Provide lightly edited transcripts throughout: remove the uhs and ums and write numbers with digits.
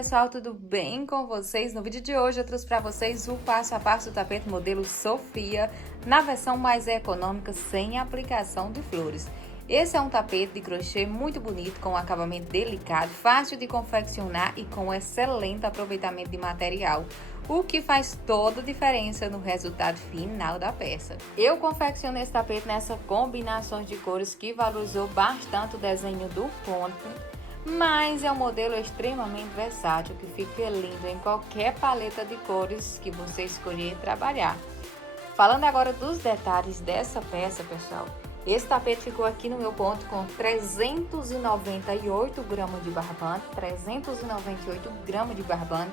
pessoal, tudo bem com vocês? No vídeo de hoje eu trouxe para vocês o passo a passo do tapete modelo Sofia na versão mais econômica sem aplicação de flores. Esse é um tapete de crochê muito bonito, com um acabamento delicado, fácil de confeccionar e com excelente aproveitamento de material, o que faz toda a diferença no resultado final da peça. Eu confeccionei esse tapete nessa combinação de cores que valorizou bastante o desenho do ponto, mas é um modelo extremamente versátil que fica lindo em qualquer paleta de cores que você escolher trabalhar. Falando agora dos detalhes dessa peça, pessoal, esse tapete ficou aqui no meu ponto com 398 gramas de barbante, 398 gramas de barbante,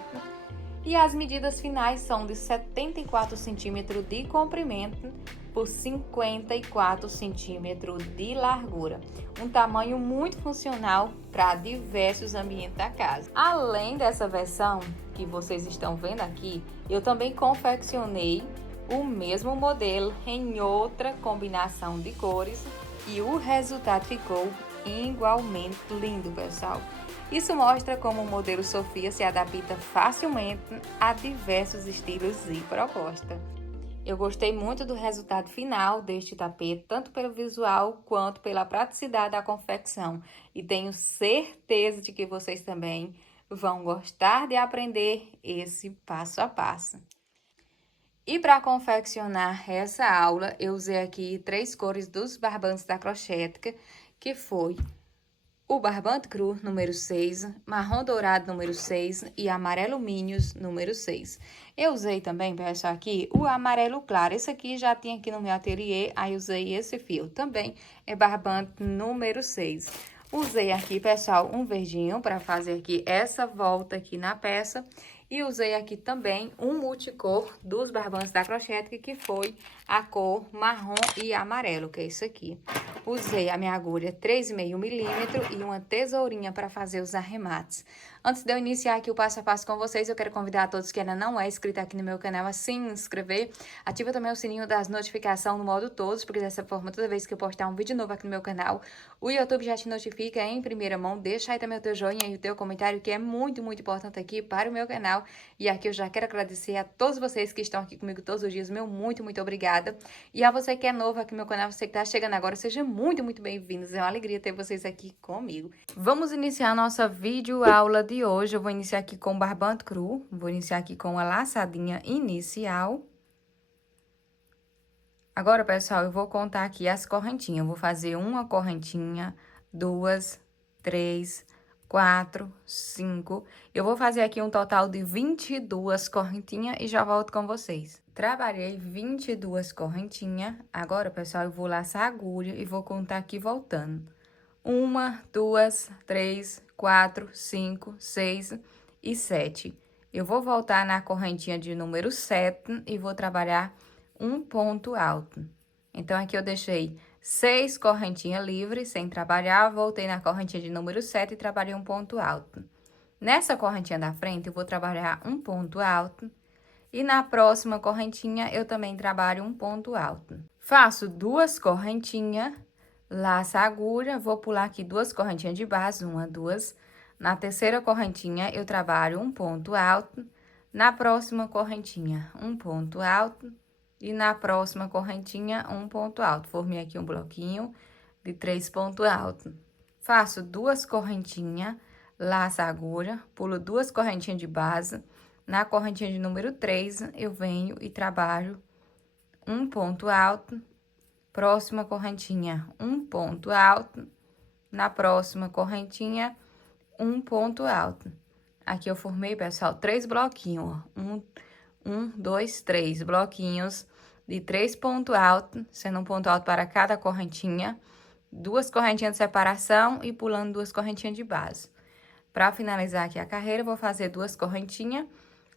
e as medidas finais são de 74 centímetros de comprimento por 54 centímetros de largura. Um tamanho muito funcional para diversos ambientes da casa. Além dessa versão que vocês estão vendo aqui, eu também confeccionei o mesmo modelo em outra combinação de cores e o resultado ficou igualmente lindo, pessoal. Isso mostra como o modelo Sofia se adapta facilmente a diversos estilos e propostas. Eu gostei muito do resultado final deste tapete, tanto pelo visual quanto pela praticidade da confecção. E tenho certeza de que vocês também vão gostar de aprender esse passo a passo. E para confeccionar essa aula, eu usei aqui 3 cores dos barbantes da Crochética, que foi o barbante cru número 6, marrom dourado número 6 e amarelo Minions número 6. Eu usei também, pessoal, aqui o amarelo claro. Esse aqui já tinha aqui no meu ateliê, aí usei esse fio. Também é barbante número 6. Usei aqui, pessoal, um verdinho para fazer aqui essa volta aqui na peça. E usei aqui também um multicor dos barbantes da Crochética, que foi a cor marrom e amarelo, que é isso aqui. Usei a minha agulha 3,5 milímetros e uma tesourinha para fazer os arremates. Antes de eu iniciar aqui o passo a passo com vocês, eu quero convidar a todos que ainda não é inscrito aqui no meu canal a se inscrever. Ativa também o sininho das notificações no modo todos, porque dessa forma, toda vez que eu postar um vídeo novo aqui no meu canal, o YouTube já te notifica em primeira mão. Deixa aí também o teu joinha e o teu comentário, que é muito, muito importante aqui para o meu canal. E aqui eu já quero agradecer a todos vocês que estão aqui comigo todos os dias. Meu muito, muito obrigada. E a você que é novo aqui no meu canal, você que está chegando agora, seja muito, muito bem-vindos. É uma alegria ter vocês aqui comigo. Vamos iniciar a nossa videoaula de hoje. Eu vou iniciar aqui com o barbante cru. Vou iniciar aqui com a laçadinha inicial. Agora, pessoal, eu vou contar aqui as correntinhas. Eu vou fazer uma correntinha, 2, 3, 4, 5. Eu vou fazer aqui um total de 22 correntinhas e já volto com vocês. Trabalhei 22 correntinhas. Agora, pessoal, eu vou laçar a agulha e vou contar aqui voltando. 1, 2, 3, 4, 5, 6 e 7. Eu vou voltar na correntinha de número 7 e vou trabalhar um ponto alto. Então, aqui eu deixei 6 correntinhas livres, sem trabalhar, voltei na correntinha de número 7 e trabalhei um ponto alto. Nessa correntinha da frente, eu vou trabalhar um ponto alto, e na próxima correntinha, eu também trabalho um ponto alto. Faço 2 correntinhas, laço a agulha, vou pular aqui 2 correntinhas de base, 1, 2. Na terceira correntinha, eu trabalho um ponto alto, na próxima correntinha, um ponto alto, e na próxima correntinha, um ponto alto. Formei aqui um bloquinho de 3 pontos altos. Faço 2 correntinhas, laço a agulha, pulo 2 correntinhas de base. Na correntinha de número 3, eu venho e trabalho um ponto alto. Próxima correntinha, um ponto alto. Na próxima correntinha, um ponto alto. Aqui eu formei, pessoal, 3 bloquinhos, ó. 1, 2, 3 bloquinhos de 3 pontos altos, sendo um ponto alto para cada correntinha, 2 correntinhas de separação e pulando 2 correntinhas de base. Para finalizar aqui a carreira, eu vou fazer 2 correntinhas,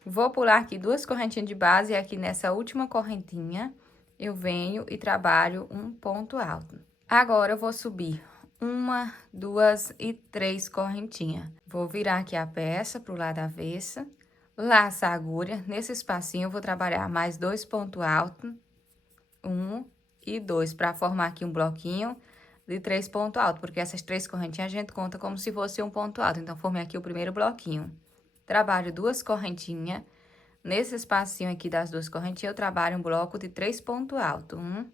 vou pular aqui 2 correntinhas de base e aqui nessa última correntinha, eu venho e trabalho um ponto alto. Agora, eu vou subir 1, 2 e 3 correntinhas. Vou virar aqui a peça pro lado avesso. Laço a agulha, nesse espacinho eu vou trabalhar mais 2 pontos altos, 1 e 2, para formar aqui um bloquinho de 3 pontos altos, porque essas 3 correntinhas a gente conta como se fosse um ponto alto. Então, formei aqui o primeiro bloquinho, trabalho 2 correntinhas. Nesse espacinho aqui das 2 correntinhas, eu trabalho um bloco de 3 pontos altos. 1,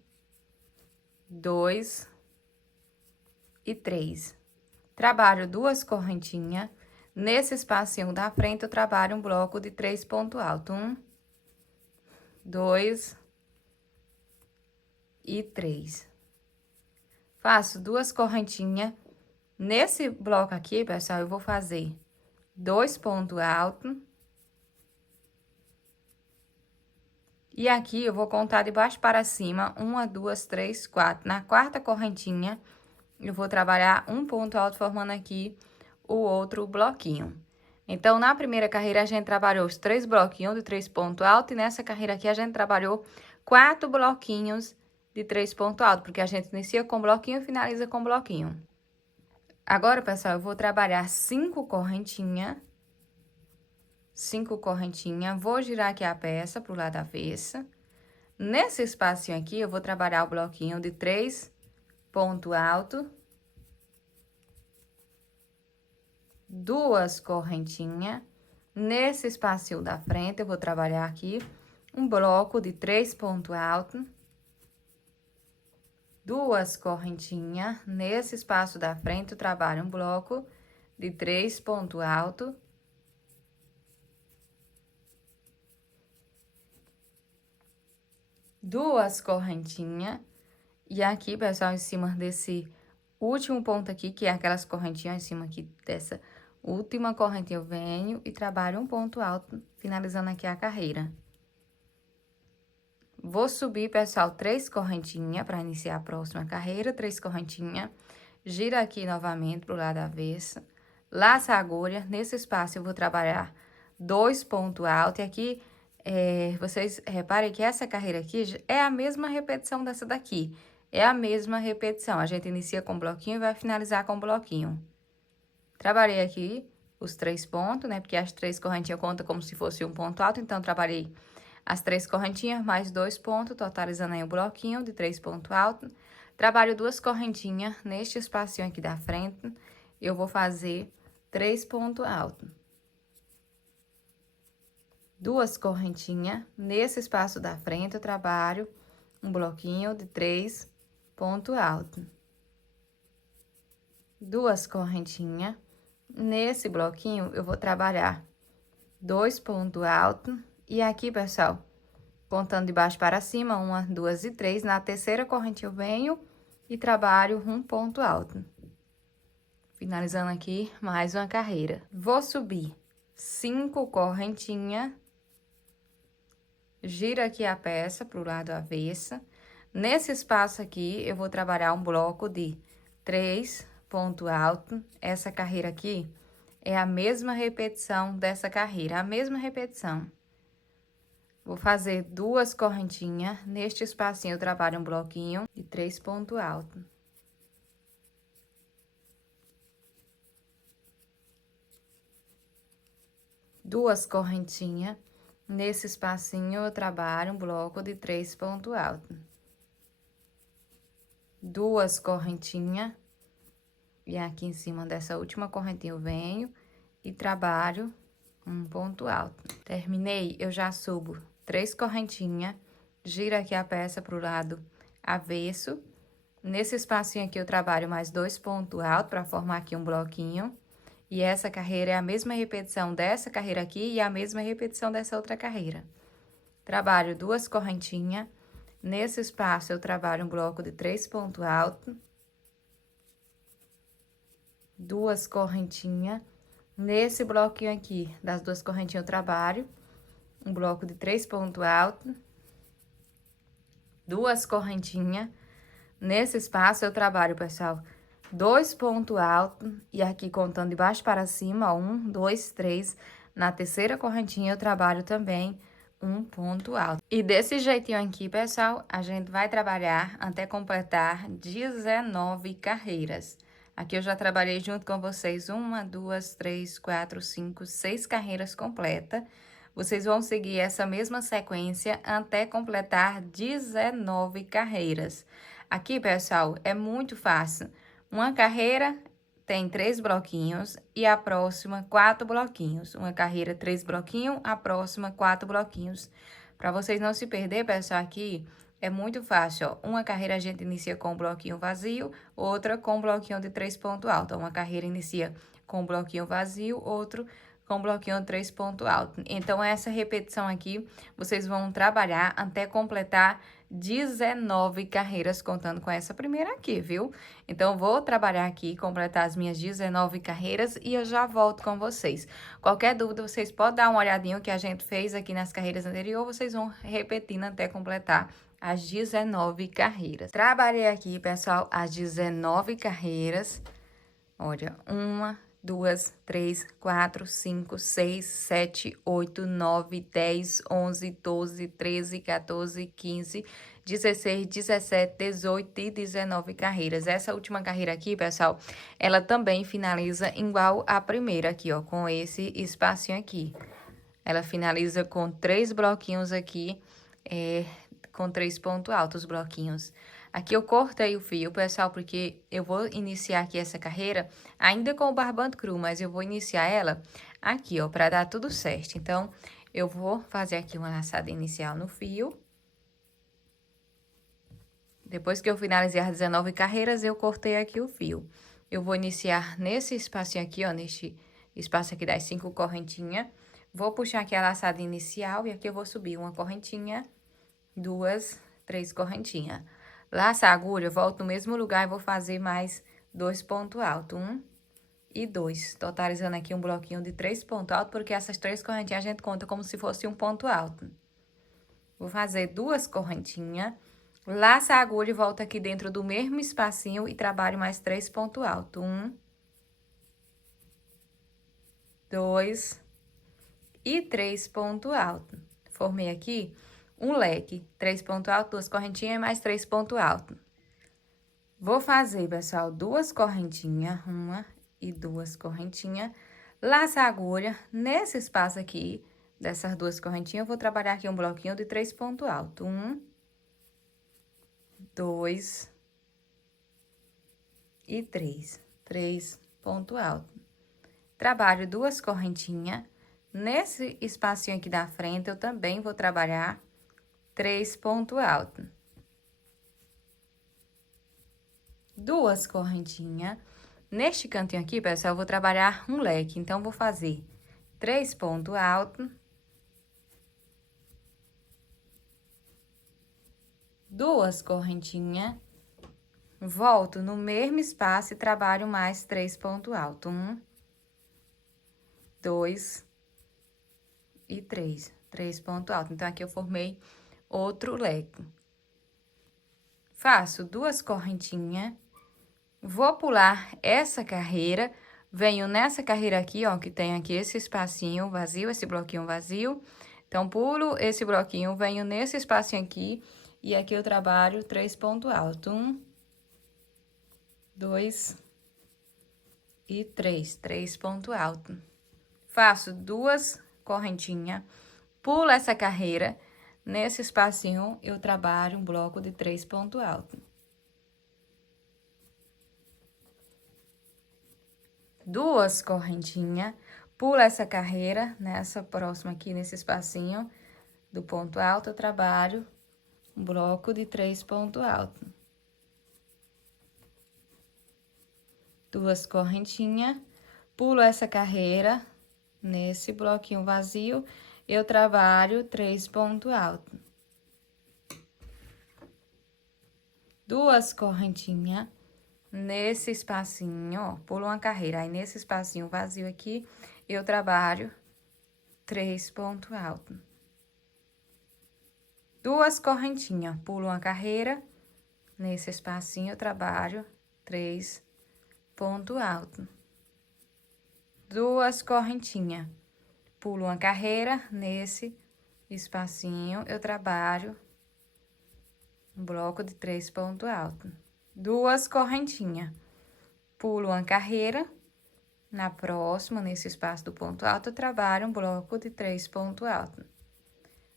2 e 3. Trabalho 2 correntinhas. Nesse espacinho da frente, eu trabalho um bloco de 3 pontos altos. 1, 2 e 3. Faço 2 correntinhas. Nesse bloco aqui, pessoal, eu vou fazer 2 pontos altos. E aqui, eu vou contar de baixo para cima, 1, 2, 3, 4. Na quarta correntinha, eu vou trabalhar um ponto alto, formando aqui o outro bloquinho. Então, na primeira carreira, a gente trabalhou os 3 bloquinhos de 3 pontos altos. E nessa carreira aqui, a gente trabalhou 4 bloquinhos de 3 pontos altos. Porque a gente inicia com bloquinho e finaliza com bloquinho. Agora, pessoal, eu vou trabalhar 5 correntinhas. 5 correntinhas. Vou girar aqui a peça pro lado avesso. Nesse espacinho aqui, eu vou trabalhar o bloquinho de 3 pontos altos. 2 correntinhas. Nesse espacinho da frente, eu vou trabalhar aqui um bloco de 3 pontos altos. 2 correntinhas. Nesse espaço da frente, eu trabalho um bloco de 3 pontos altos. 2 correntinhas. E aqui, pessoal, em cima desse último ponto aqui, que é aquelas correntinhas em cima aqui dessa última correntinha, eu venho e trabalho um ponto alto, finalizando aqui a carreira. Vou subir, pessoal, 3 correntinhas para iniciar a próxima carreira, 3 correntinhas. Gira aqui novamente pro lado avesso. Laça a agulha. Nesse espaço, eu vou trabalhar 2 pontos altos. E aqui, vocês reparem que essa carreira aqui é a mesma repetição dessa daqui. É a mesma repetição. A gente inicia com bloquinho e vai finalizar com bloquinho. Trabalhei aqui os 3 pontos, né? Porque as 3 correntinhas contam como se fosse um ponto alto. Então, trabalhei as 3 correntinhas mais 2 pontos, totalizando aí o bloquinho de 3 pontos altos. Trabalho 2 correntinhas neste espacinho aqui da frente. Eu vou fazer 3 pontos altos. 2 correntinhas. Nesse espaço da frente, eu trabalho um bloquinho de 3 pontos altos. 2 correntinhas. Nesse bloquinho, eu vou trabalhar 2 pontos altos. E aqui, pessoal, contando de baixo para cima, 1, 2 e 3. Na terceira correntinha, eu venho e trabalho um ponto alto. Finalizando aqui mais uma carreira. Vou subir 5 correntinhas. Gira aqui a peça pro lado avesso. Nesse espaço aqui, eu vou trabalhar um bloco de 3 pontos altos. Essa carreira aqui é a mesma repetição dessa carreira, a mesma repetição. Vou fazer 2 correntinhas. Neste espacinho, eu trabalho um bloquinho de 3 pontos altos. Duas correntinhas. Nesse espacinho, eu trabalho um bloco de 3 pontos altos. 2 correntinhas. E aqui em cima dessa última correntinha, eu venho e trabalho um ponto alto. Terminei, eu já subo 3 correntinhas, giro aqui a peça pro lado avesso. Nesse espacinho aqui, eu trabalho mais 2 pontos altos para formar aqui um bloquinho. E essa carreira é a mesma repetição dessa carreira aqui e a mesma repetição dessa outra carreira. Trabalho 2 correntinhas. Nesse espaço, eu trabalho um bloco de 3 pontos altos. 2 correntinhas. Nesse bloquinho aqui, das 2 correntinhas, eu trabalho um bloco de 3 pontos altos. 2 correntinhas. Nesse espaço, eu trabalho, pessoal, 2 pontos altos. E aqui, contando de baixo para cima, 1, 2, 3. Na terceira correntinha, eu trabalho também um ponto alto. E desse jeitinho aqui, pessoal, a gente vai trabalhar até completar 19 carreiras. Aqui eu já trabalhei junto com vocês 1, 2, 3, 4, 5, 6 carreiras completas. Vocês vão seguir essa mesma sequência até completar 19 carreiras. Aqui, pessoal, é muito fácil. Uma carreira, tem 3 bloquinhos e a próxima 4 bloquinhos. Uma carreira 3 bloquinhos, a próxima 4 bloquinhos. Para vocês não se perder, pessoal, aqui é muito fácil, ó. Uma carreira a gente inicia com um bloquinho vazio, outra com um bloquinho de 3 pontos altos. Uma carreira inicia com um bloquinho vazio, outro com bloquinho 3 pontos altos. Então, essa repetição aqui, vocês vão trabalhar até completar 19 carreiras, contando com essa primeira aqui, viu? Então, vou trabalhar aqui, completar as minhas 19 carreiras e eu já volto com vocês. Qualquer dúvida, vocês podem dar uma olhadinha que a gente fez aqui nas carreiras anteriores, vocês vão repetindo até completar as 19 carreiras. Trabalhei aqui, pessoal, as 19 carreiras. Olha, 1, 2, 3, 4, 5, 6, 7, 8, 9, 10, 11, 12, 13, 14, 15, 16, 17, 18 e 19 carreiras. Essa última carreira aqui, pessoal, ela também finaliza igual a primeira aqui, ó, com esse espacinho aqui. Ela finaliza com 3 bloquinhos aqui, com 3 pontos altos bloquinhos. Aqui eu cortei o fio, pessoal, porque eu vou iniciar aqui essa carreira ainda com o barbante cru, mas eu vou iniciar ela aqui, ó, para dar tudo certo. Então, eu vou fazer aqui uma laçada inicial no fio. Depois que eu finalizei as 19 carreiras, eu cortei aqui o fio. Eu vou iniciar nesse espacinho aqui, ó, neste espaço aqui das 5 correntinhas. Vou puxar aqui a laçada inicial e aqui eu vou subir uma correntinha, 2, 3 correntinhas. Laça a agulha, volto no mesmo lugar e vou fazer mais 2 pontos altos. 1 e 2. Totalizando aqui um bloquinho de 3 pontos altos, porque essas 3 correntinhas a gente conta como se fosse um ponto alto. Vou fazer 2 correntinhas. Laça a agulha e volto aqui dentro do mesmo espacinho e trabalho mais 3 pontos altos. 1, 2 e 3 pontos altos. Formei aqui um leque, 3 pontos altos, 2 correntinhas e mais 3 pontos altos. Vou fazer, pessoal, 2 correntinhas, 1 e 2 correntinhas. Laça a agulha, nesse espaço aqui, dessas 2 correntinhas, eu vou trabalhar aqui um bloquinho de 3 pontos altos. 1, 2 e 3. 3 pontos altos. Trabalho 2 correntinhas. Nesse espacinho aqui da frente, eu também vou trabalhar 3 pontos altos. 2 correntinhas. Neste cantinho aqui, pessoal, eu vou trabalhar um leque. Então, vou fazer 3 pontos altos. 2 correntinhas. Volto no mesmo espaço e trabalho mais 3 pontos altos. 1, 2 e 3. 3 pontos altos. Então, aqui eu formei outro leque. Faço 2 correntinhas, vou pular essa carreira, venho nessa carreira aqui, ó, que tem aqui esse espacinho vazio, esse bloquinho vazio. Então, pulo esse bloquinho, venho nesse espacinho aqui, e aqui eu trabalho 3 pontos altos. 1, 2 e 3. 3 pontos altos. Faço 2 correntinhas, pulo essa carreira. Nesse espacinho, eu trabalho um bloco de 3 pontos altos. 2 correntinhas, pulo essa carreira, nessa próxima aqui, nesse espacinho do ponto alto, eu trabalho um bloco de 3 pontos altos. 2 correntinhas, pulo essa carreira, nesse bloquinho vazio, eu trabalho 3 pontos altos. 2 correntinhas, nesse espacinho, ó, pulo uma carreira. Aí, nesse espacinho vazio aqui, eu trabalho 3 pontos altos. 2 correntinhas, pulo uma carreira. Nesse espacinho, eu trabalho 3 pontos altos. 2 correntinhas. Pulo uma carreira, nesse espacinho, eu trabalho um bloco de 3 pontos altos. 2 correntinhas. Pulo uma carreira, na próxima, nesse espaço do ponto alto, eu trabalho um bloco de 3 pontos altos.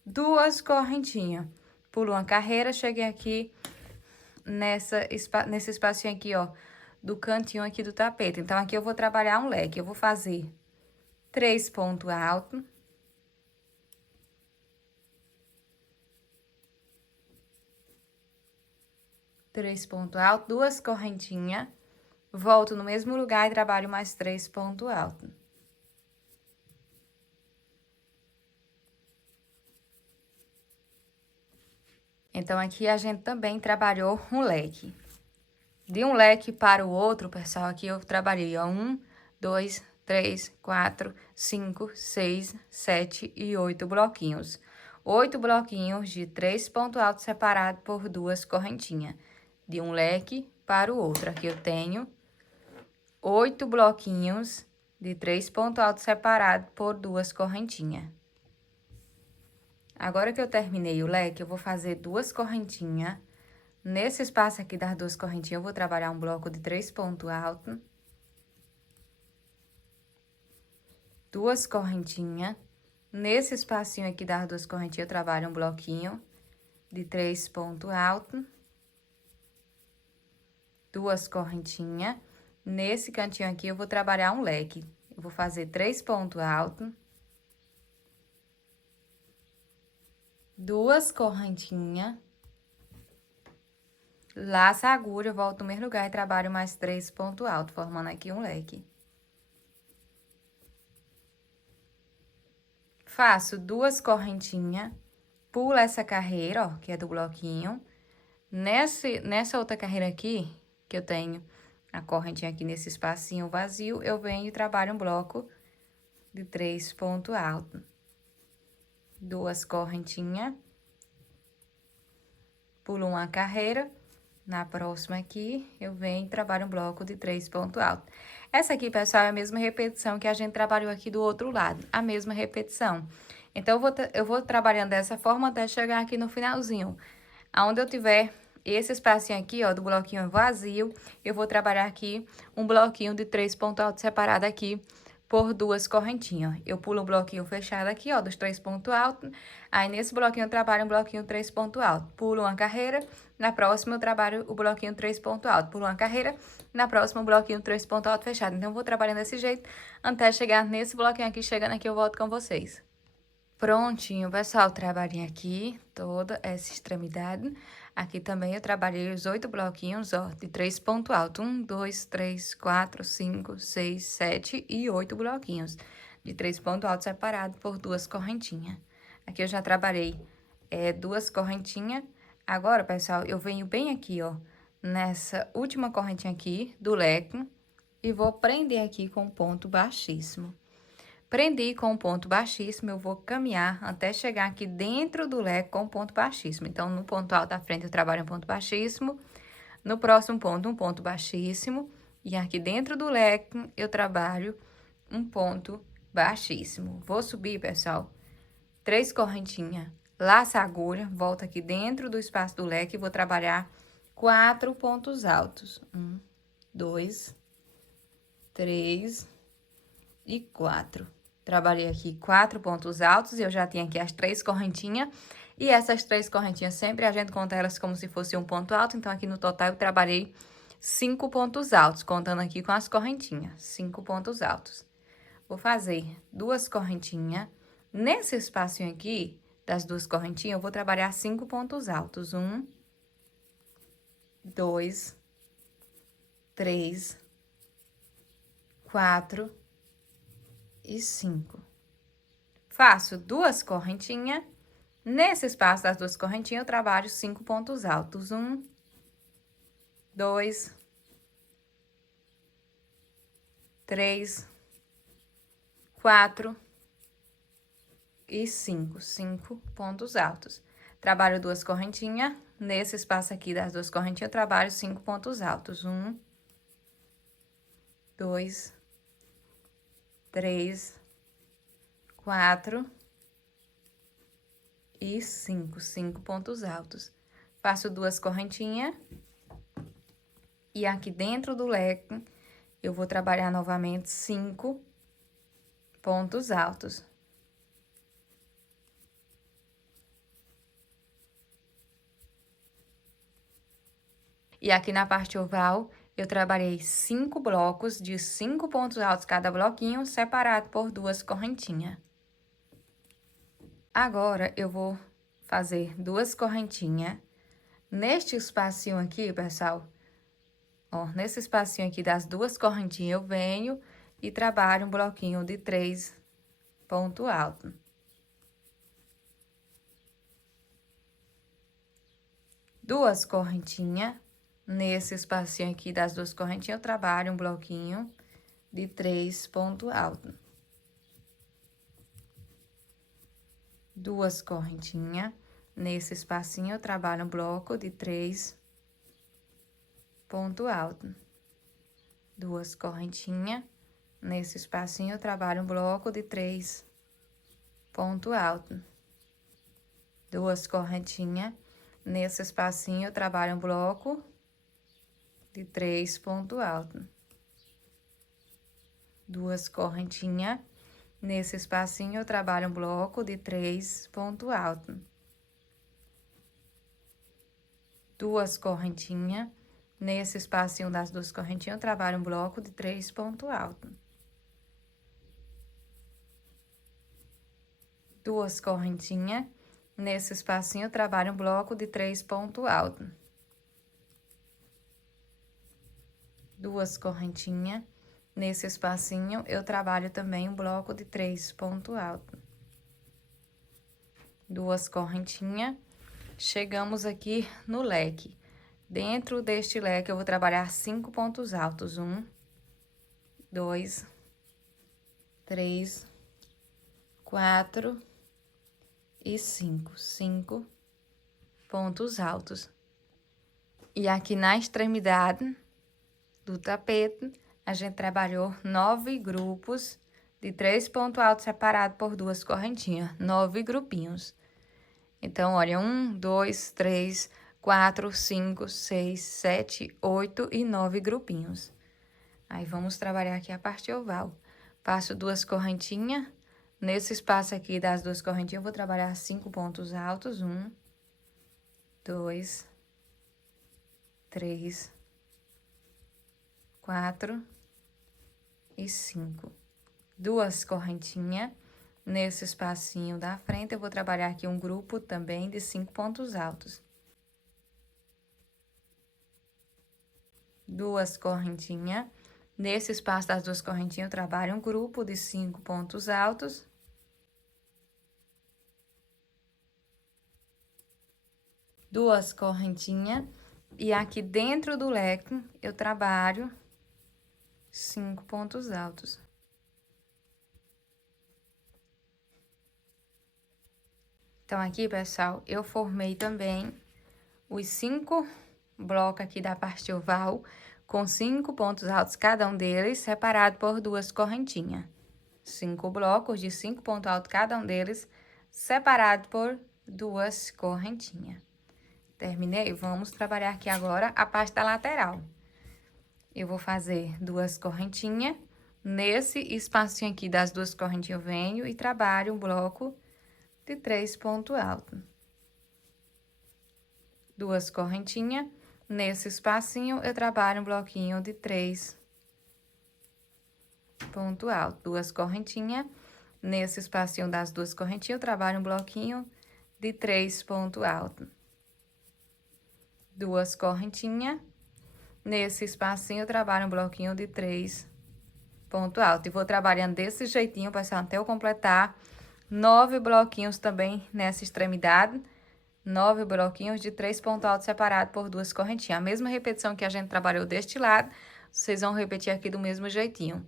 2 correntinhas. Pulo uma carreira, cheguei aqui nesse espacinho aqui, ó, do cantinho aqui do tapete. Então, aqui eu vou trabalhar um leque. Eu vou fazer 3 pontos altos. Três pontos altos, 2 correntinhas. Volto no mesmo lugar e trabalho mais 3 pontos altos. Então, aqui a gente também trabalhou um leque. De um leque para o outro, pessoal, aqui eu trabalhei, ó, 1, 2, 3, 4, 5, 6, 7 e 8 bloquinhos. 8 bloquinhos de 3 pontos altos separados por 2 correntinhas. De um leque para o outro. Aqui eu tenho 8 bloquinhos de 3 pontos altos separados por 2 correntinhas. Agora que eu terminei o leque, eu vou fazer 2 correntinhas. Nesse espaço aqui das 2 correntinhas, eu vou trabalhar um bloco de 3 pontos altos. 2 correntinhas. Nesse espacinho aqui das 2 correntinhas, eu trabalho um bloquinho de 3 pontos altos. 2 correntinhas. Nesse cantinho aqui, eu vou trabalhar um leque. Eu vou fazer 3 pontos altos. 2 correntinhas. Laço a agulha, volto no mesmo lugar e trabalho mais 3 pontos altos, formando aqui um leque. Faço 2 correntinhas, pulo essa carreira, ó, que é do bloquinho. Nessa outra carreira aqui, que eu tenho a correntinha aqui nesse espacinho vazio, eu venho e trabalho um bloco de 3 pontos altos. 2 correntinhas. Pulo uma carreira. Na próxima aqui, eu venho e trabalho um bloco de 3 pontos altos. Essa aqui, pessoal, é a mesma repetição que a gente trabalhou aqui do outro lado. A mesma repetição. Então, eu vou trabalhando dessa forma até chegar aqui no finalzinho. Aonde eu tiver esse espacinho aqui, ó, do bloquinho vazio, eu vou trabalhar aqui um bloquinho de 3 pontos altos separado aqui por 2 correntinhas. Eu pulo um bloquinho fechado aqui, ó, dos 3 pontos altos. Aí, nesse bloquinho, eu trabalho um bloquinho 3 pontos altos. Pulo uma carreira. Na próxima, eu trabalho o bloquinho 3 pontos altos. Pulo uma carreira. Na próxima, o bloquinho 3 pontos altos fechado. Então, eu vou trabalhando desse jeito até chegar nesse bloquinho aqui. Chegando aqui, eu volto com vocês. Prontinho, pessoal, trabalhei aqui toda essa extremidade. Aqui também eu trabalhei os 8 bloquinhos, ó, de 3 pontos altos. 1, 2, 3, 4, 5, 6, 7 e 8 bloquinhos de 3 pontos altos separados por 2 correntinhas. Aqui eu já trabalhei 2 correntinhas. Agora, pessoal, eu venho bem aqui, ó, nessa última correntinha aqui do leque e vou prender aqui com ponto baixíssimo. Prendi com ponto baixíssimo, eu vou caminhar até chegar aqui dentro do leque com ponto baixíssimo. Então, no ponto alto da frente, eu trabalho um ponto baixíssimo. No próximo ponto, um ponto baixíssimo. E aqui dentro do leque, eu trabalho um ponto baixíssimo. Vou subir, pessoal, 3 correntinhas, laço a agulha, volto aqui dentro do espaço do leque e vou trabalhar 4 pontos altos. 1, 2, 3 e 4. Trabalhei aqui 4 pontos altos e eu já tinha aqui as 3 correntinhas. E essas 3 correntinhas, sempre a gente conta elas como se fosse um ponto alto. Então, aqui no total, eu trabalhei 5 pontos altos, contando aqui com as correntinhas. 5 pontos altos. Vou fazer 2 correntinhas. Nesse espacinho aqui, das 2 correntinhas, eu vou trabalhar 5 pontos altos. 1, 2, 3, 4... e 5. Faço 2 correntinhas. Nesse espaço das 2 correntinhas, eu trabalho 5 pontos altos. 1, 2, 3, 4 e 5. 5 pontos altos. Trabalho 2 correntinhas. Nesse espaço aqui das 2 correntinhas, eu trabalho 5 pontos altos. 1, 2, 3, 4 e 5. 5 pontos altos. Faço 2 correntinhas. E aqui dentro do leque, eu vou trabalhar novamente 5 pontos altos. E aqui na parte oval, eu trabalhei 5 blocos de 5 pontos altos cada bloquinho, separado por 2 correntinhas. Agora, eu vou fazer 2 correntinhas. Neste espacinho aqui, pessoal, ó, nesse espacinho aqui das 2 correntinhas, eu venho e trabalho um bloquinho de 3 pontos altos. Duas correntinhas. Nesse espacinho aqui das 2 correntinhas, eu trabalho um bloquinho de 3 pontos altos. 2 correntinhas. Nesse espacinho, eu trabalho um bloco de 3 pontos altos. 2 correntinhas. Nesse espacinho, eu trabalho um bloco de 3 pontos altos. 2 correntinhas. Nesse espacinho, eu trabalho um bloco de 3 pontos altos. 2 correntinhas. Nesse espacinho, eu trabalho um bloco de 3 pontos altos. 2 correntinhas. Nesse espacinho das 2 correntinhas, eu trabalho um bloco de 3 pontos altos. 2 correntinhas. Nesse espacinho, eu trabalho um bloco de 3 pontos altos. 2 correntinhas. Nesse espacinho, eu trabalho também um bloco de 3 pontos altos. 2 correntinhas. Chegamos aqui no leque. Dentro deste leque, eu vou trabalhar 5 pontos altos. 1, 2, 3, 4 e 5. 5 pontos altos. E aqui na extremidade do tapete, a gente trabalhou 9 grupos de 3 pontos altos separados por 2 correntinhas. 9 grupinhos. Então, olha, 1, 2, 3, 4, 5, 6, 7, 8 e 9 grupinhos. Aí, vamos trabalhar aqui a parte oval. Passo 2 correntinhas. Nesse espaço aqui das 2 correntinhas, eu vou trabalhar 5 pontos altos. 1, 2, 3, 4 e 5. 2 correntinhas. Nesse espacinho da frente, eu vou trabalhar aqui um grupo também de 5 pontos altos. 2 correntinhas. Nesse espaço das 2 correntinhas, eu trabalho um grupo de 5 pontos altos. 2 correntinhas. E aqui dentro do leque, eu trabalho 5 pontos altos. Então, aqui, pessoal, eu formei também os 5 blocos aqui da parte oval, com 5 pontos altos cada um deles, separado por 2 correntinhas. 5 blocos de 5 pontos altos cada um deles, separado por 2 correntinhas. Terminei? Vamos trabalhar aqui agora a parte da lateral. Eu vou fazer 2 correntinhas. Nesse espacinho aqui das 2 correntinhas, eu venho e trabalho um bloco de 3 pontos altos. 2 correntinhas. Nesse espacinho, eu trabalho um bloquinho de 3 pontos altos. 2 correntinhas. Nesse espacinho das 2 correntinhas, eu trabalho um bloquinho de 3 pontos altos. 2 correntinhas. Nesse espacinho, eu trabalho um bloquinho de 3 pontos altos. E vou trabalhando desse jeitinho, pessoal, até eu completar 9 bloquinhos também nessa extremidade. 9 bloquinhos de 3 pontos altos separados por 2 correntinhas. A mesma repetição que a gente trabalhou deste lado, vocês vão repetir aqui do mesmo jeitinho.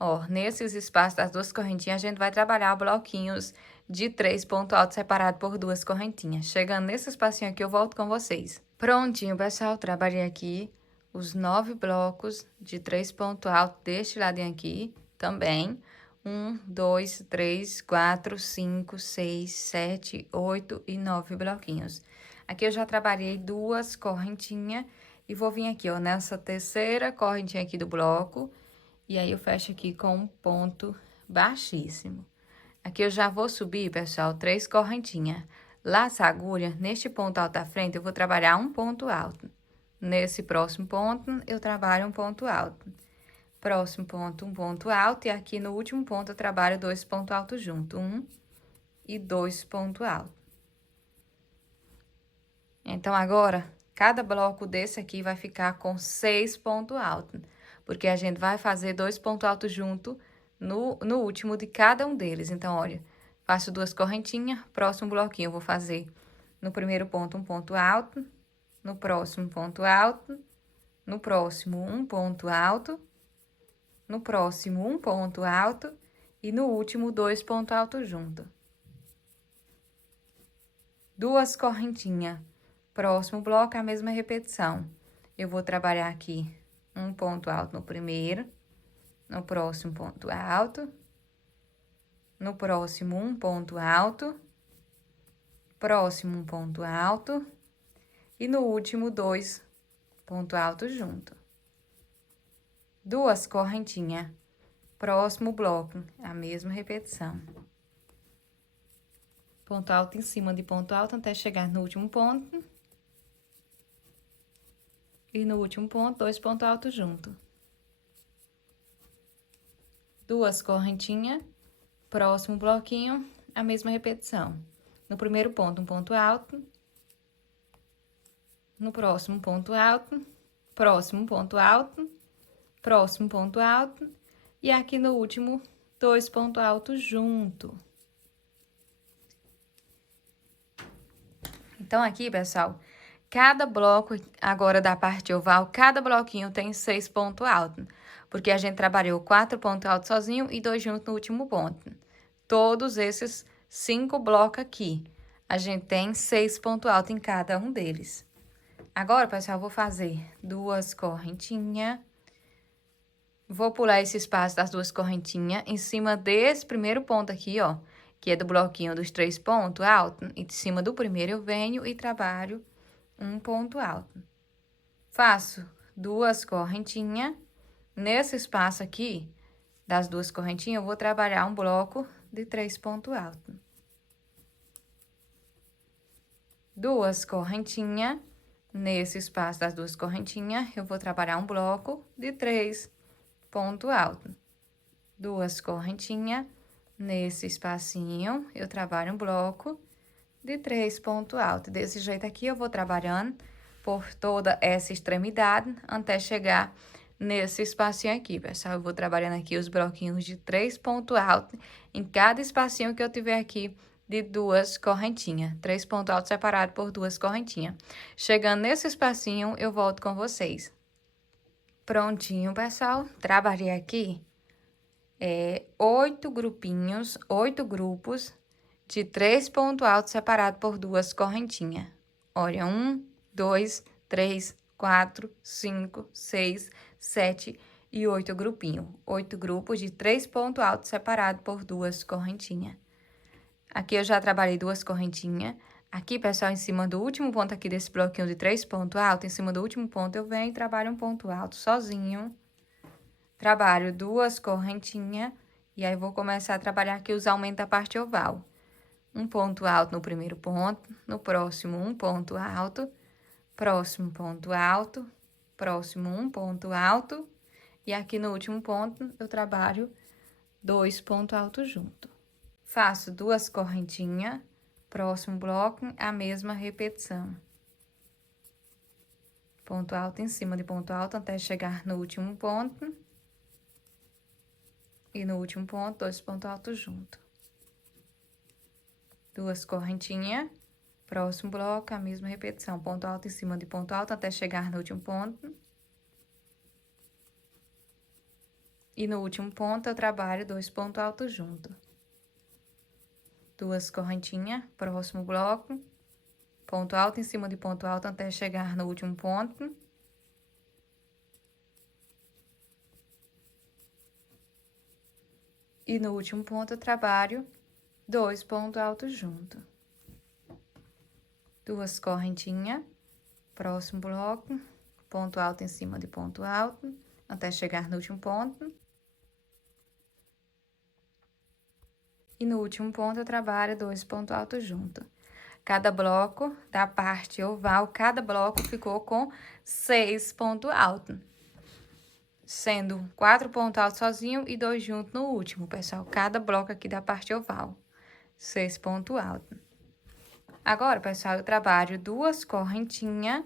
Ó, nesses espaços das 2 correntinhas, a gente vai trabalhar bloquinhos de 3 pontos altos separados por 2 correntinhas. Chegando nesse espacinho aqui, eu volto com vocês. Prontinho, pessoal, trabalhei aqui os 9 blocos de 3 pontos altos deste ladinho aqui também. 1, 2, 3, 4, 5, 6, 7, 8 e 9 bloquinhos. Aqui eu já trabalhei 2 correntinhas e vou vir aqui, ó, nessa terceira correntinha aqui do bloco. E aí, eu fecho aqui com um ponto baixíssimo. Aqui eu já vou subir, pessoal, 3 correntinhas. Laça a agulha, neste ponto alto da frente, eu vou trabalhar um ponto alto. Nesse próximo ponto, eu trabalho um ponto alto. Próximo ponto, um ponto alto. E aqui no último ponto, eu trabalho 2 pontos altos juntos. 1 e 2 pontos altos. Então, agora, cada bloco desse aqui vai ficar com 6 pontos altos. Porque a gente vai fazer 2 pontos altos juntos no último de cada um deles. Então, olha, faço 2 correntinhas. Próximo bloquinho, eu vou fazer no primeiro ponto um ponto alto. No próximo, ponto alto. No próximo, um ponto alto. No próximo, um ponto alto. E no último, 2 pontos altos juntos. 2 correntinhas. Próximo bloco, a mesma repetição. Eu vou trabalhar aqui um ponto alto no primeiro. No próximo, ponto alto. No próximo, um ponto alto. Próximo, um ponto alto. E no último, 2 pontos altos juntos. 2 correntinhas. Próximo bloco, a mesma repetição. Ponto alto em cima de ponto alto até chegar no último ponto. E no último ponto, 2 pontos altos juntos. 2 correntinhas. Próximo bloquinho, a mesma repetição. No primeiro ponto, um ponto alto. No próximo, ponto alto. Próximo, ponto alto. Próximo, ponto alto. E aqui no último, 2 pontos altos juntos. Então, aqui, pessoal, cada bloco agora da parte oval, cada bloquinho tem 6 pontos altos. Porque a gente trabalhou 4 pontos altos sozinho e 2 juntos no último ponto. Todos esses 5 blocos aqui, a gente tem 6 pontos altos em cada um deles. Agora, pessoal, eu vou fazer 2 correntinhas. Vou pular esse espaço das 2 correntinhas em cima desse primeiro ponto aqui, ó, que é do bloquinho dos 3 pontos altos. E de cima do primeiro eu venho e trabalho um ponto alto. Faço 2 correntinhas. Nesse espaço aqui, das 2 correntinhas, eu vou trabalhar um bloco de 3 pontos altos. 2 correntinhas. Nesse espaço das 2 correntinhas, eu vou trabalhar um bloco de 3 pontos altos. 2 correntinhas. Nesse espacinho, eu trabalho um bloco de 3 pontos altos. Desse jeito aqui, eu vou trabalhando por toda essa extremidade até chegar nesse espacinho aqui, pessoal. Eu vou trabalhando aqui os bloquinhos de 3 pontos altos em cada espacinho que eu tiver aqui de 2 correntinhas. 3 pontos altos separados por 2 correntinhas. Chegando nesse espacinho, eu volto com vocês. Prontinho, pessoal. Trabalhei aqui 8 grupinhos, 8 grupos de 3 pontos altos separados por 2 correntinhas. Olha, 1, 2, 3, 4, 5, 6, 7 e 8 grupinhos. 8 grupos de 3 pontos altos separados por 2 correntinhas. Aqui eu já trabalhei 2 correntinhas. Aqui, pessoal, em cima do último ponto aqui desse bloquinho de 3 pontos altos, em cima do último ponto, eu venho e trabalho um ponto alto sozinho. Trabalho 2 correntinhas. E aí, vou começar a trabalhar aqui os aumentos da parte oval. Um ponto alto no primeiro ponto. No próximo, um ponto alto. Próximo, ponto alto. Próximo, um ponto alto. E aqui no último ponto, eu trabalho 2 pontos altos juntos. Faço 2 correntinhas. Próximo bloco, a mesma repetição. Ponto alto em cima de ponto alto até chegar no último ponto. E no último ponto, 2 pontos altos juntos. 2 correntinhas. Próximo bloco, a mesma repetição. Ponto alto em cima de ponto alto até chegar no último ponto. E no último ponto, eu trabalho 2 pontos altos juntos. 2 correntinhas, próximo bloco, ponto alto em cima de ponto alto até chegar no último ponto. E no último ponto, eu trabalho 2 pontos altos juntos. 2 correntinhas, próximo bloco, ponto alto em cima de ponto alto até chegar no último ponto. E no último ponto, eu trabalho 2 pontos altos juntos. cada bloco da parte oval, cada bloco ficou com 6 pontos altos. Sendo 4 pontos altos sozinho e 2 juntos no último, pessoal. Cada bloco aqui da parte oval. 6 pontos altos. Agora, pessoal, eu trabalho 2 correntinhas.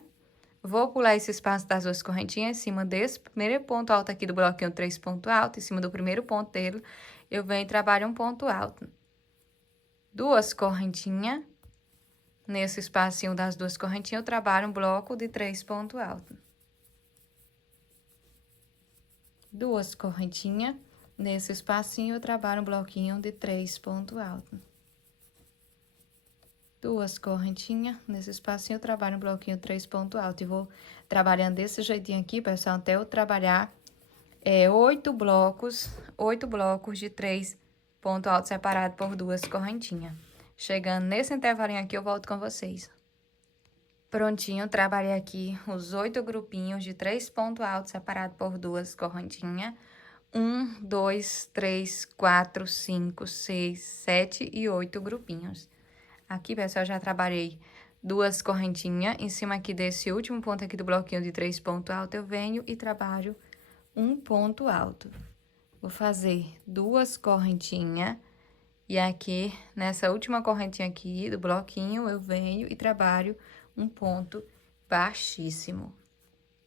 Vou pular esse espaço das 2 correntinhas em cima desse primeiro ponto alto aqui do bloquinho, 3 pontos altos. Em cima do primeiro ponto dele, eu venho e trabalho um ponto alto. 2 correntinhas. Nesse espacinho das 2 correntinhas, eu trabalho um bloco de 3 pontos altos. 2 correntinhas. Nesse espacinho, eu trabalho um bloquinho de 3 pontos altos. 2 correntinhas. Nesse espacinho, eu trabalho um bloquinho de 3 pontos altos. E vou trabalhando desse jeitinho aqui, pessoal, até eu trabalhar 8 blocos de 3 pontos altos separados por 2 correntinhas. Chegando nesse intervalinho aqui, eu volto com vocês. Prontinho, trabalhei aqui os 8 grupinhos de 3 pontos altos separados por 2 correntinhas. 1, 2, 3, 4, 5, 6, 7 e 8 grupinhos. Aqui, pessoal, já trabalhei 2 correntinhas. Em cima aqui desse último ponto aqui do bloquinho de 3 pontos altos, eu venho e trabalho um ponto alto. Vou fazer 2 correntinhas. E aqui, nessa última correntinha aqui do bloquinho, eu venho e trabalho um ponto baixíssimo.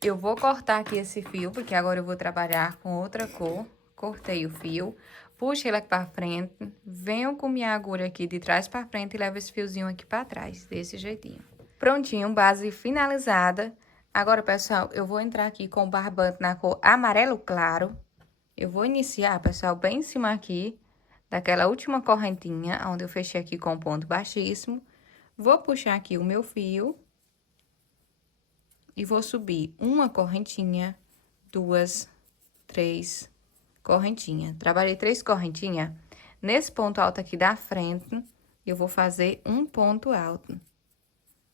Eu vou cortar aqui esse fio, porque agora eu vou trabalhar com outra cor. Cortei o fio, puxo ele aqui pra frente, venho com minha agulha aqui de trás pra frente e levo esse fiozinho aqui pra trás, desse jeitinho. Prontinho, base finalizada. Agora, pessoal, eu vou entrar aqui com o barbante na cor amarelo claro. Eu vou iniciar, pessoal, bem em cima aqui, daquela última correntinha, onde eu fechei aqui com ponto baixíssimo. Vou puxar aqui o meu fio. E vou subir uma correntinha, 2, 3 correntinhas. Trabalhei 3 correntinhas. Nesse ponto alto aqui da frente, eu vou fazer um ponto alto.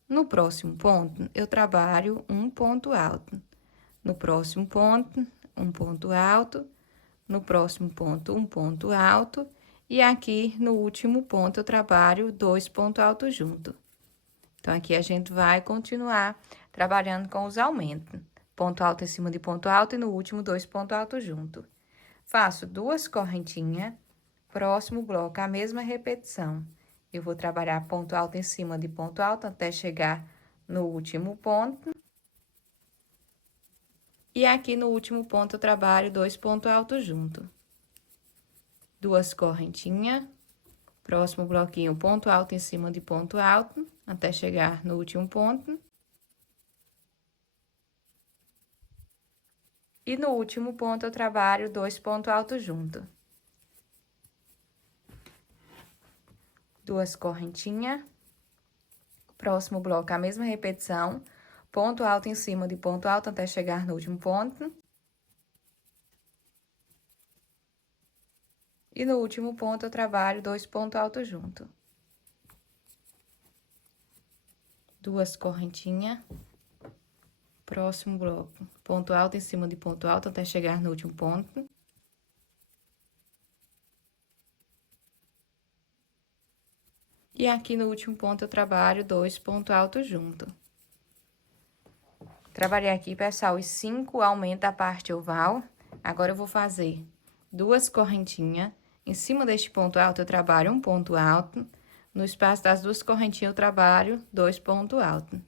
No próximo ponto, eu trabalho um ponto alto. No próximo ponto, um ponto alto. No próximo ponto, um ponto alto. E aqui, no último ponto, eu trabalho 2 pontos altos juntos. Então, aqui a gente vai continuar trabalhando com os aumentos. Ponto alto em cima de ponto alto e no último 2 pontos altos juntos. Faço 2 correntinhas, próximo bloco, a mesma repetição. Eu vou trabalhar ponto alto em cima de ponto alto até chegar no último ponto. E aqui no último ponto eu trabalho 2 pontos altos juntos. 2 correntinhas, próximo bloquinho, ponto alto em cima de ponto alto, até chegar no último ponto. E no último ponto, eu trabalho 2 pontos altos juntos. 2 correntinhas. Próximo bloco, a mesma repetição. Ponto alto em cima de ponto alto até chegar no último ponto. E no último ponto, eu trabalho 2 pontos altos juntos. 2 correntinhas. Próximo bloco, ponto alto em cima de ponto alto até chegar no último ponto. E aqui no último ponto eu trabalho 2 pontos altos juntos. Trabalhei aqui, pessoal, os 5 aumenta a parte oval. Agora eu vou fazer 2 correntinhas. Em cima deste ponto alto eu trabalho um ponto alto. No espaço das 2 correntinhas eu trabalho 2 pontos altos.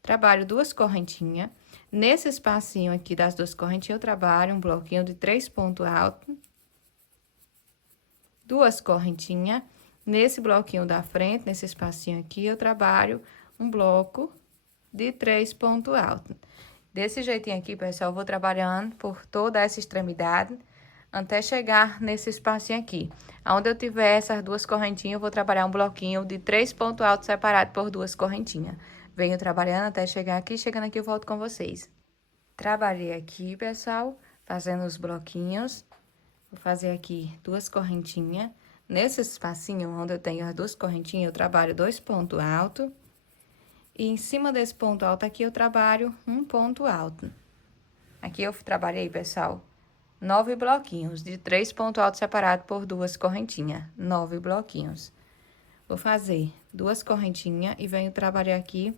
Trabalho 2 correntinhas. Nesse espacinho aqui das 2 correntinhas, eu trabalho um bloquinho de 3 pontos altos. 2 correntinhas. Nesse bloquinho da frente, nesse espacinho aqui, eu trabalho um bloco de 3 pontos altos. Desse jeitinho aqui, pessoal, eu vou trabalhando por toda essa extremidade, até chegar nesse espacinho aqui. Onde eu tiver essas 2 correntinhas, eu vou trabalhar um bloquinho de 3 pontos altos separado por 2 correntinhas. Venho trabalhando até chegar aqui, chegando aqui eu volto com vocês. Trabalhei aqui, pessoal, fazendo os bloquinhos. Vou fazer aqui 2 correntinhas. Nesse espacinho onde eu tenho as 2 correntinhas, eu trabalho 2 pontos altos. E em cima desse ponto alto aqui, eu trabalho um ponto alto. Aqui eu trabalhei, pessoal, 9 bloquinhos de 3 pontos altos separados por 2 correntinhas. 9 bloquinhos. Vou fazer duas correntinhas e venho trabalhar aqui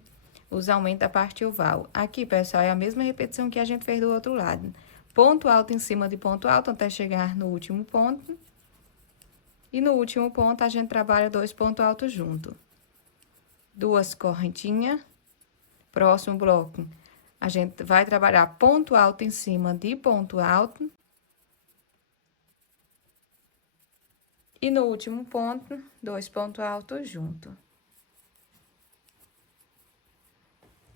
os aumentos da parte oval. Aqui, pessoal, é a mesma repetição que a gente fez do outro lado. Ponto alto em cima de ponto alto até chegar no último ponto. E no último ponto, a gente trabalha 2 pontos altos junto. Duas correntinhas. Próximo bloco, a gente vai trabalhar ponto alto em cima de ponto alto. E no último ponto, 2 pontos altos junto.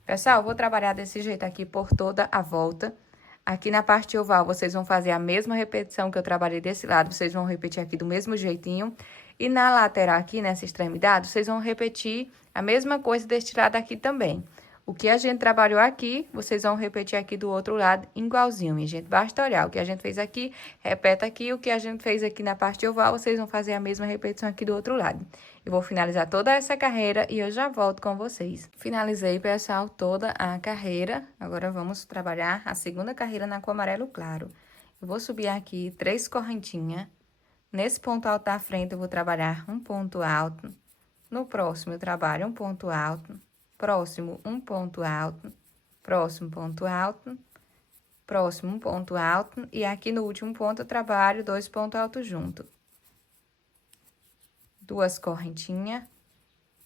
Pessoal, eu vou trabalhar desse jeito aqui por toda a volta. Aqui na parte oval, vocês vão fazer a mesma repetição que eu trabalhei desse lado, vocês vão repetir aqui do mesmo jeitinho. E na lateral aqui, nessa extremidade, vocês vão repetir a mesma coisa deste lado aqui também. O que a gente trabalhou aqui, vocês vão repetir aqui do outro lado igualzinho, minha gente. Basta olhar o que a gente fez aqui, repete aqui. O que a gente fez aqui na parte oval, vocês vão fazer a mesma repetição aqui do outro lado. Eu vou finalizar toda essa carreira e eu já volto com vocês. Finalizei, pessoal, toda a carreira. Agora, vamos trabalhar a segunda carreira na cor amarelo claro. Eu vou subir aqui 3 correntinhas. Nesse ponto alto da frente, eu vou trabalhar um ponto alto. No próximo, eu trabalho um ponto alto. Próximo, um ponto alto. Próximo, ponto alto. Próximo, um ponto alto. E aqui no último ponto, eu trabalho 2 pontos altos junto. Duas correntinhas.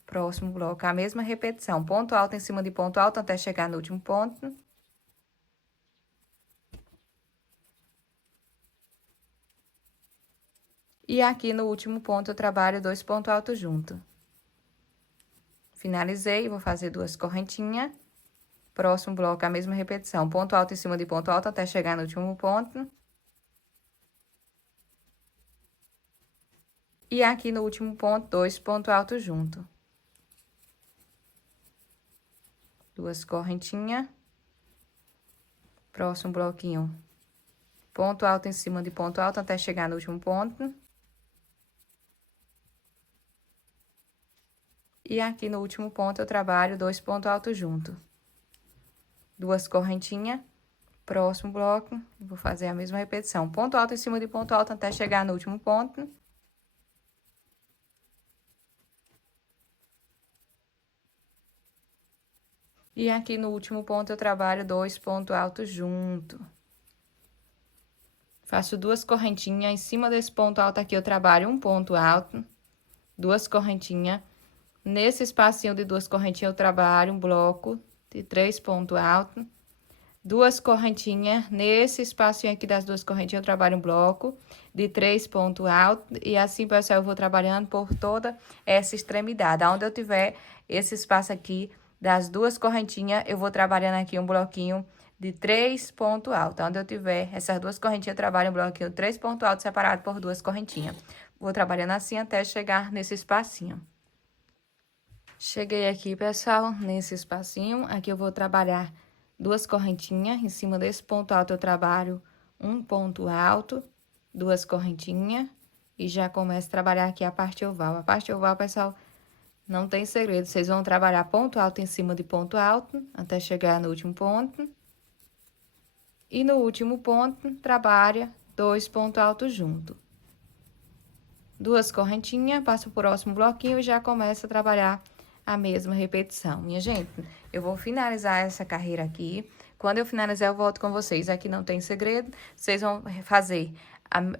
Próximo bloco, a mesma repetição. Ponto alto em cima de ponto alto até chegar no último ponto. E aqui no último ponto, eu trabalho 2 pontos altos junto. Finalizei, vou fazer 2 correntinhas. Próximo bloco, a mesma repetição. Ponto alto em cima de ponto alto até chegar no último ponto. E aqui no último ponto, 2 pontos altos junto. Duas correntinhas. Próximo bloquinho. Ponto alto em cima de ponto alto até chegar no último ponto. E aqui no último ponto, eu trabalho 2 pontos altos junto. Duas correntinhas. Próximo bloco, vou fazer a mesma repetição. Ponto alto em cima de ponto alto até chegar no último ponto. E aqui no último ponto, eu trabalho 2 pontos altos junto. Faço 2 correntinhas. Em cima desse ponto alto aqui, eu trabalho um ponto alto. 2 correntinhas. Nesse espacinho de 2 correntinhas, eu trabalho um bloco de 3 pontos altos. 2 correntinhas. Nesse espacinho aqui das 2 correntinhas, eu trabalho um bloco de 3 pontos altos. E assim, pessoal, eu vou trabalhando por toda essa extremidade. Onde eu tiver esse espaço aqui das 2 correntinhas, eu vou trabalhando aqui um bloquinho de 3 pontos altos. Onde eu tiver essas 2 correntinhas, eu trabalho um bloquinho de 3 pontos altos separado por 2 correntinhas. Vou trabalhando assim até chegar nesse espacinho. Cheguei aqui, pessoal, nesse espacinho. Aqui eu vou trabalhar 2 correntinhas. Em cima desse ponto alto, eu trabalho um ponto alto, 2 correntinhas. E já começo a trabalhar aqui a parte oval. A parte oval, pessoal, não tem segredo. Vocês vão trabalhar ponto alto em cima de ponto alto, até chegar no último ponto. E no último ponto, trabalha 2 pontos altos junto. 2 correntinhas, passo pro próximo bloquinho e já começo a trabalhar a mesma repetição. Minha gente, eu vou finalizar essa carreira aqui. Quando eu finalizar, eu volto com vocês. Aqui não tem segredo. Vocês vão fazer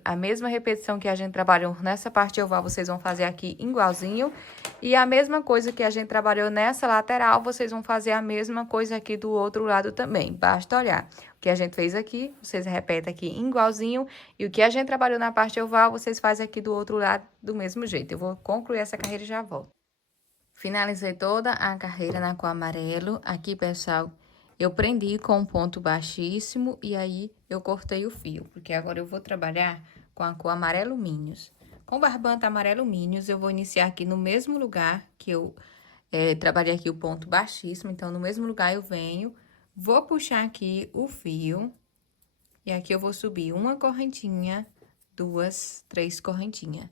a mesma repetição que a gente trabalhou nessa parte oval, vocês vão fazer aqui igualzinho. E a mesma coisa que a gente trabalhou nessa lateral, vocês vão fazer a mesma coisa aqui do outro lado também. Basta olhar. O que a gente fez aqui, vocês repetem aqui igualzinho. E o que a gente trabalhou na parte oval, vocês fazem aqui do outro lado do mesmo jeito. Eu vou concluir essa carreira e já volto. Finalizei toda a carreira na cor amarelo. Aqui, pessoal, eu prendi com um ponto baixíssimo e aí eu cortei o fio, porque agora eu vou trabalhar com a cor amarelo Minions. Com barbante amarelo Minions, eu vou iniciar aqui no mesmo lugar que eu trabalhei aqui o ponto baixíssimo. Então, no mesmo lugar eu venho, vou puxar aqui o fio e aqui eu vou subir uma correntinha, 2, 3 correntinhas.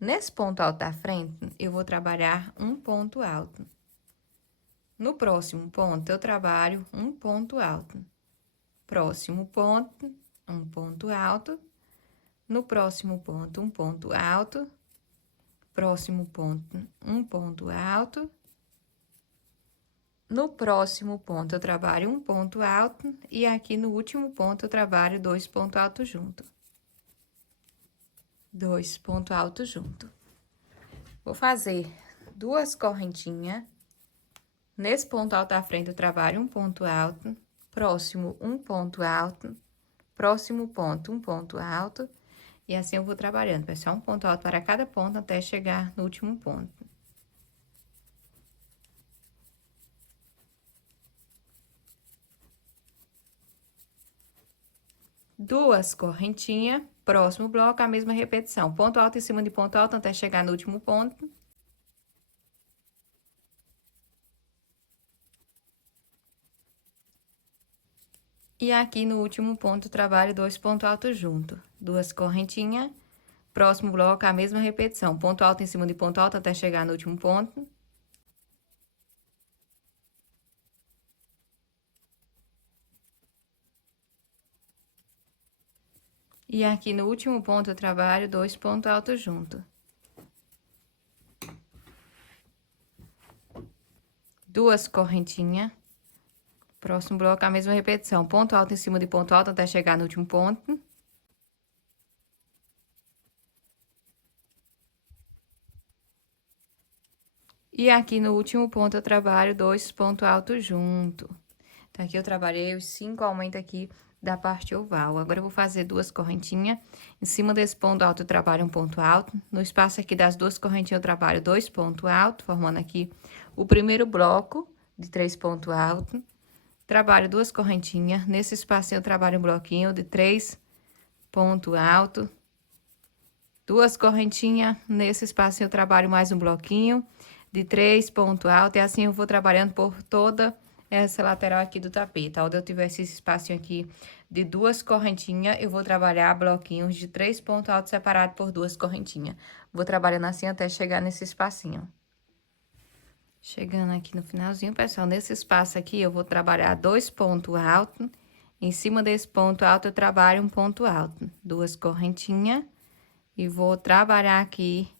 Nesse ponto alto da frente, eu vou trabalhar um ponto alto. No próximo ponto, eu trabalho um ponto alto. Próximo ponto, um ponto alto. No próximo ponto, um ponto alto. próximo ponto, um ponto alto. No próximo ponto, eu trabalho um ponto alto e aqui no último ponto, eu trabalho 2 pontos altos junto. 2 pontos altos junto. Vou fazer 2 correntinhas. Nesse ponto alto da frente, eu trabalho um ponto alto, próximo um ponto alto, próximo ponto um ponto alto, e assim eu vou trabalhando, pessoal, um ponto alto para cada ponto até chegar no último ponto. Duas correntinhas, próximo bloco, a mesma repetição. Ponto alto em cima de ponto alto até chegar no último ponto. E aqui no último ponto, trabalho 2 pontos altos junto. Duas correntinhas, próximo bloco, a mesma repetição. Ponto alto em cima de ponto alto até chegar no último ponto. E aqui no último ponto, eu trabalho 2 pontos altos junto. Duas correntinhas. Próximo bloco, a mesma repetição. Ponto alto em cima de ponto alto até chegar no último ponto. E aqui no último ponto, eu trabalho 2 pontos altos junto. Então, aqui eu trabalhei os 5 aumentos aqui da parte oval. Agora, eu vou fazer 2 correntinhas. Em cima desse ponto alto, eu trabalho um ponto alto. No espaço aqui das 2 correntinhas, eu trabalho 2 pontos altos, formando aqui o primeiro bloco de 3 pontos altos. Trabalho 2 correntinhas. Nesse espacinho, eu trabalho um bloquinho de 3 pontos altos. 2 correntinhas. Nesse espacinho, eu trabalho mais um bloquinho de 3 pontos altos. E assim, eu vou trabalhando por toda essa lateral aqui do tapete. Onde eu tiver esse espacinho aqui de 2 correntinhas, eu vou trabalhar bloquinhos de 3 pontos altos separados por 2 correntinhas. Vou trabalhando assim até chegar nesse espacinho. Chegando aqui no finalzinho, pessoal, nesse espaço aqui, eu vou trabalhar 2 pontos altos. Em cima desse ponto alto, eu trabalho um ponto alto. 2 correntinhas. E vou trabalhar aqui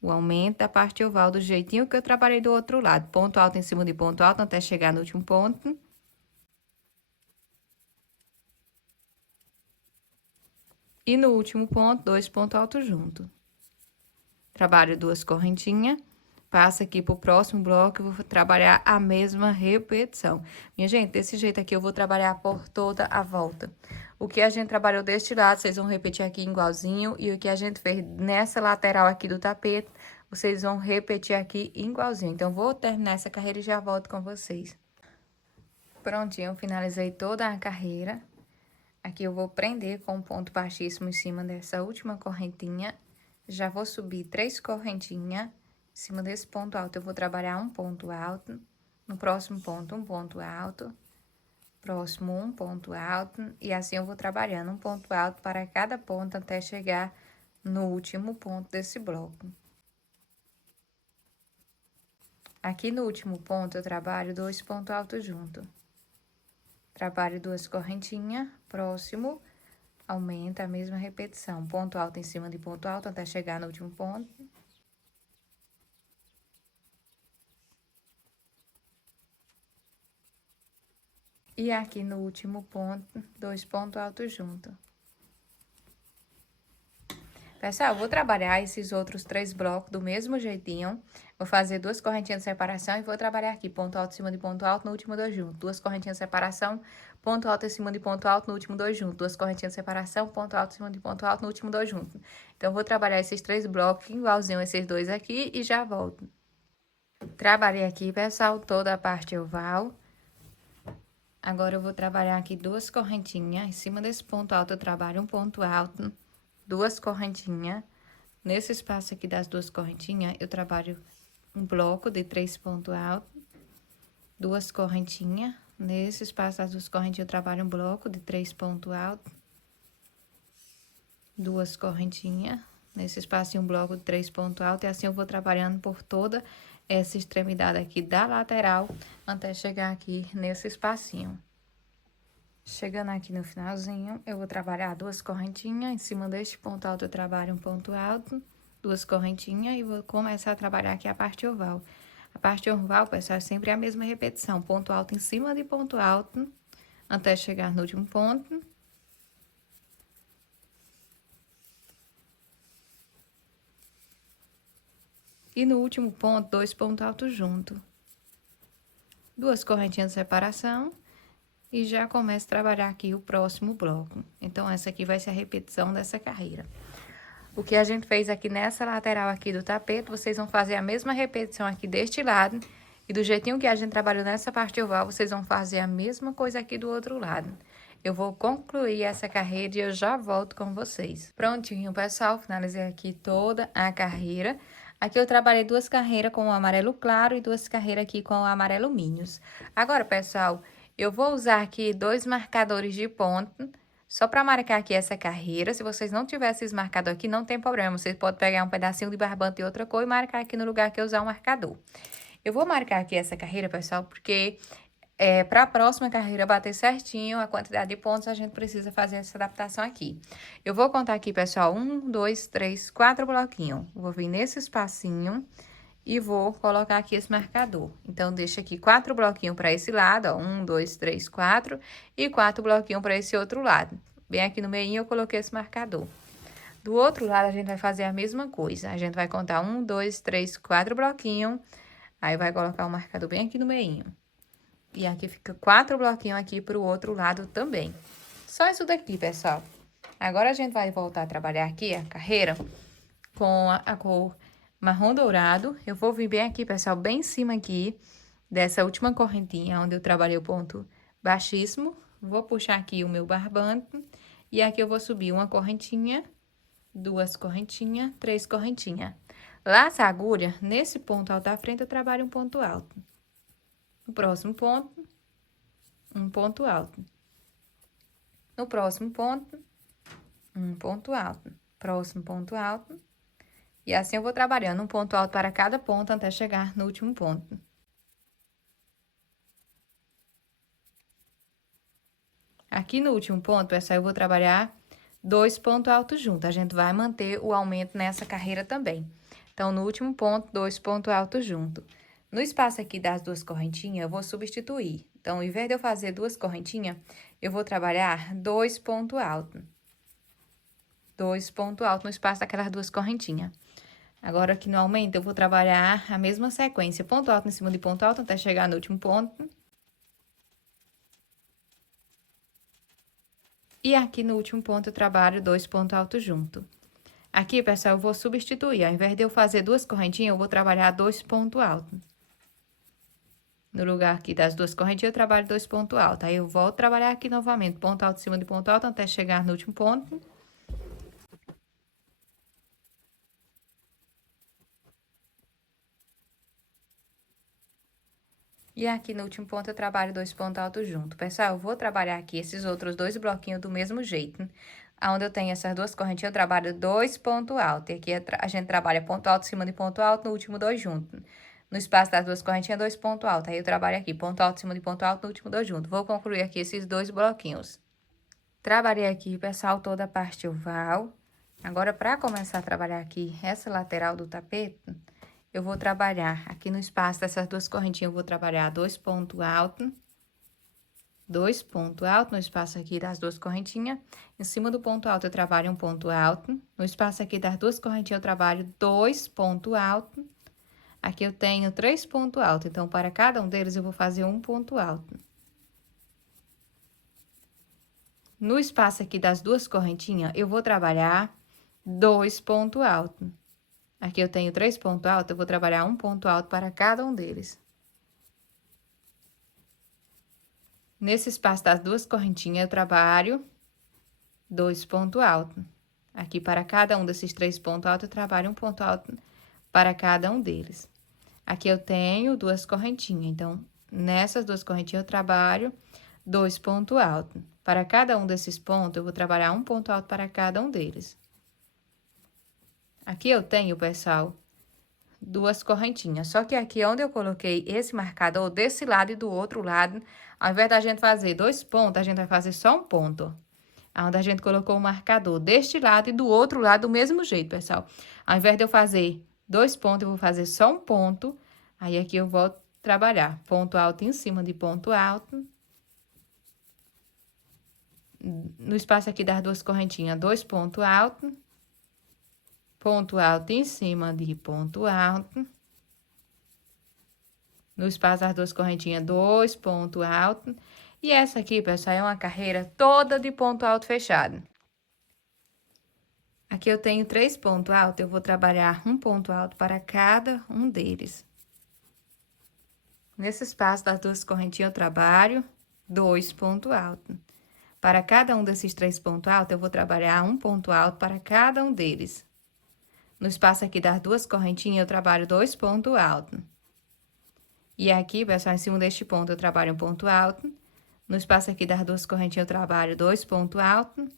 o aumento da parte oval do jeitinho que eu trabalhei do outro lado. Ponto alto em cima de ponto alto até chegar no último ponto. E no último ponto, 2 pontos altos junto. Trabalho 2 correntinhas. Passa aqui pro próximo bloco e vou trabalhar a mesma repetição. Minha gente, desse jeito aqui eu vou trabalhar por toda a volta. O que a gente trabalhou deste lado, vocês vão repetir aqui igualzinho. E o que a gente fez nessa lateral aqui do tapete, vocês vão repetir aqui igualzinho. Então, vou terminar essa carreira e já volto com vocês. Prontinho, eu finalizei toda a carreira. Aqui eu vou prender com um ponto baixíssimo em cima dessa última correntinha. Já vou subir 3 correntinhas. Em cima desse ponto alto, eu vou trabalhar um ponto alto. No próximo ponto, um ponto alto. Próximo, um ponto alto. E assim eu vou trabalhando um ponto alto para cada ponto até chegar no último ponto desse bloco. Aqui no último ponto, eu trabalho 2 pontos altos junto. Trabalho 2 correntinhas, próximo, aumenta a mesma repetição. Ponto alto em cima de ponto alto até chegar no último ponto. E aqui no último ponto, 2 pontos altos junto. Pessoal, eu vou trabalhar esses outros 3 blocos do mesmo jeitinho. Vou fazer 2 correntinhas de separação e vou trabalhar aqui ponto alto em cima de ponto alto no último 2 juntos. 2 correntinhas de separação, ponto alto em cima de ponto alto no último 2 juntos. 2 correntinhas de separação, ponto alto em cima de ponto alto no último 2 juntos. Então, eu vou trabalhar esses 3 blocos igualzinho esses dois aqui e já volto. Trabalhei aqui, pessoal, toda a parte oval. Agora, eu vou trabalhar aqui 2 correntinhas. Em cima desse ponto alto, eu trabalho um ponto alto, 2 correntinhas. Nesse espaço aqui das 2 correntinhas, eu trabalho um bloco de 3 pontos altos, 2 correntinhas. Nesse espaço das 2 correntinhas, eu trabalho um bloco de 3 pontos altos, 2 correntinhas. Nesse espaço, um bloco de 3 pontos altos, e assim eu vou trabalhando por toda essa extremidade aqui da lateral, até chegar aqui nesse espacinho. Chegando aqui no finalzinho, eu vou trabalhar 2 correntinhas. Em cima deste ponto alto, eu trabalho um ponto alto, duas correntinhas e vou começar a trabalhar aqui a parte oval. A parte oval, pessoal, é sempre a mesma repetição, ponto alto em cima de ponto alto, até chegar no último ponto. E no último ponto, 2 pontos altos juntos. Duas correntinhas de separação e já começo a trabalhar aqui o próximo bloco. Então, essa aqui vai ser a repetição dessa carreira. O que a gente fez aqui nessa lateral aqui do tapete, vocês vão fazer a mesma repetição aqui deste lado. E do jeitinho que a gente trabalhou nessa parte oval, vocês vão fazer a mesma coisa aqui do outro lado. Eu vou concluir essa carreira e eu já volto com vocês. Prontinho, pessoal, finalizei aqui toda a carreira. Aqui eu trabalhei duas carreiras com o amarelo claro e duas carreiras aqui com o amarelo Minions. Agora, pessoal, eu vou usar aqui 2 marcadores de ponta, só para marcar aqui essa carreira. Se vocês não tiverem esses marcadores aqui, não tem problema. Vocês podem pegar um pedacinho de barbante e outra cor e marcar aqui no lugar que eu usar o marcador. Eu vou marcar aqui essa carreira, pessoal, porque para a próxima carreira bater certinho a quantidade de pontos, a gente precisa fazer essa adaptação aqui. Eu vou contar aqui, pessoal, 1, 2, 3, 4 bloquinhos. Vou vir nesse espacinho e vou colocar aqui esse marcador. Então, deixa aqui 4 bloquinhos para esse lado, ó, 1, 2, 3, 4, e 4 bloquinhos para esse outro lado. Bem aqui no meio eu coloquei esse marcador. Do outro lado, a gente vai fazer a mesma coisa. A gente vai contar 1, 2, 3, 4 bloquinhos, aí vai colocar o marcador bem aqui no meio. E aqui fica 4 bloquinhos aqui para o outro lado também. Só isso daqui, pessoal. Agora, a gente vai voltar a trabalhar aqui a carreira com a cor marrom dourado. Eu vou vir bem aqui, pessoal, bem em cima aqui dessa última correntinha, onde eu trabalhei o ponto baixíssimo. Vou puxar aqui o meu barbante. E aqui eu vou subir uma correntinha, 2 correntinhas, 3 correntinhas. Laça a agulha, nesse ponto alto da frente, eu trabalho um ponto alto. No próximo ponto, um ponto alto. No próximo ponto, um ponto alto. Próximo ponto alto. E assim eu vou trabalhando um ponto alto para cada ponto até chegar no último ponto. Aqui no último ponto, pessoal, eu vou trabalhar 2 pontos altos juntos. A gente vai manter o aumento nessa carreira também. Então, no último ponto, 2 pontos altos juntos. No espaço aqui das 2 correntinhas, eu vou substituir. Então, ao invés de eu fazer 2 correntinhas, eu vou trabalhar 2 pontos altos. 2 pontos altos no espaço daquelas 2 correntinhas. Agora, aqui no aumento, eu vou trabalhar a mesma sequência. Ponto alto em cima de ponto alto até chegar no último ponto. E aqui no último ponto, eu trabalho 2 pontos altos juntos. Aqui, pessoal, eu vou substituir. Ao invés de eu fazer 2 correntinhas, eu vou trabalhar 2 pontos altos. No lugar aqui das 2 correntinhas, eu trabalho 2 pontos altos. Aí, eu volto a trabalhar aqui novamente, ponto alto em cima de ponto alto, até chegar no último ponto. E aqui no último ponto, eu trabalho 2 pontos altos juntos. Pessoal, eu vou trabalhar aqui esses outros 2 bloquinhos do mesmo jeito. Onde eu tenho essas 2 correntinhas, eu trabalho 2 pontos altos. E aqui a gente trabalha ponto alto em cima de ponto alto, no último 2 juntos. No espaço das 2 correntinhas, 2 pontos altos. Aí, eu trabalho aqui, ponto alto em cima de ponto alto, no último 2 juntos. Vou concluir aqui esses 2 bloquinhos. Trabalhei aqui, pessoal, toda a parte oval. Agora, para começar a trabalhar aqui essa lateral do tapete, eu vou trabalhar aqui no espaço dessas 2 correntinhas, eu vou trabalhar 2 pontos altos. 2 pontos altos no espaço aqui das 2 correntinhas. Em cima do ponto alto, eu trabalho um ponto alto. No espaço aqui das 2 correntinhas, eu trabalho 2 pontos altos. Aqui eu tenho 3 pontos altos, então, para cada um deles, eu vou fazer um ponto alto. No espaço aqui das 2 correntinhas, eu vou trabalhar 2 pontos altos. Aqui eu tenho 3 pontos altos, eu vou trabalhar um ponto alto para cada um deles. Nesse espaço das 2 correntinhas, eu trabalho 2 pontos altos. Aqui, para cada um desses 3 pontos altos, eu trabalho um ponto alto para cada um deles. Aqui eu tenho 2 correntinhas, então, nessas 2 correntinhas, eu trabalho 2 pontos altos. Para cada um desses pontos, eu vou trabalhar um ponto alto para cada um deles. Aqui eu tenho, pessoal, 2 correntinhas. Só que aqui, onde eu coloquei esse marcador, desse lado e do outro lado, ao invés da gente fazer 2 pontos, a gente vai fazer só um ponto. onde a gente colocou o marcador deste lado e do outro lado do mesmo jeito, pessoal. Ao invés de eu fazer 2 pontos, eu vou fazer só um ponto. Aí, aqui eu vou trabalhar ponto alto em cima de ponto alto. No espaço aqui das 2 correntinhas, 2 pontos altos. Ponto alto em cima de ponto alto. No espaço das 2 correntinhas, 2 pontos altos. E essa aqui, pessoal, é uma carreira toda de ponto alto fechado. Aqui eu tenho 3 pontos altos, eu vou trabalhar um ponto alto para cada um deles. Nesse espaço das 2 correntinhas, eu trabalho 2 pontos altos. Para cada um desses 3 pontos altos, eu vou trabalhar um ponto alto para cada um deles. No espaço aqui das 2 correntinhas, eu trabalho 2 pontos altos. E aqui, pessoal, em cima deste ponto, eu trabalho um ponto alto. No espaço aqui das 2 correntinhas, eu trabalho 2 pontos altos.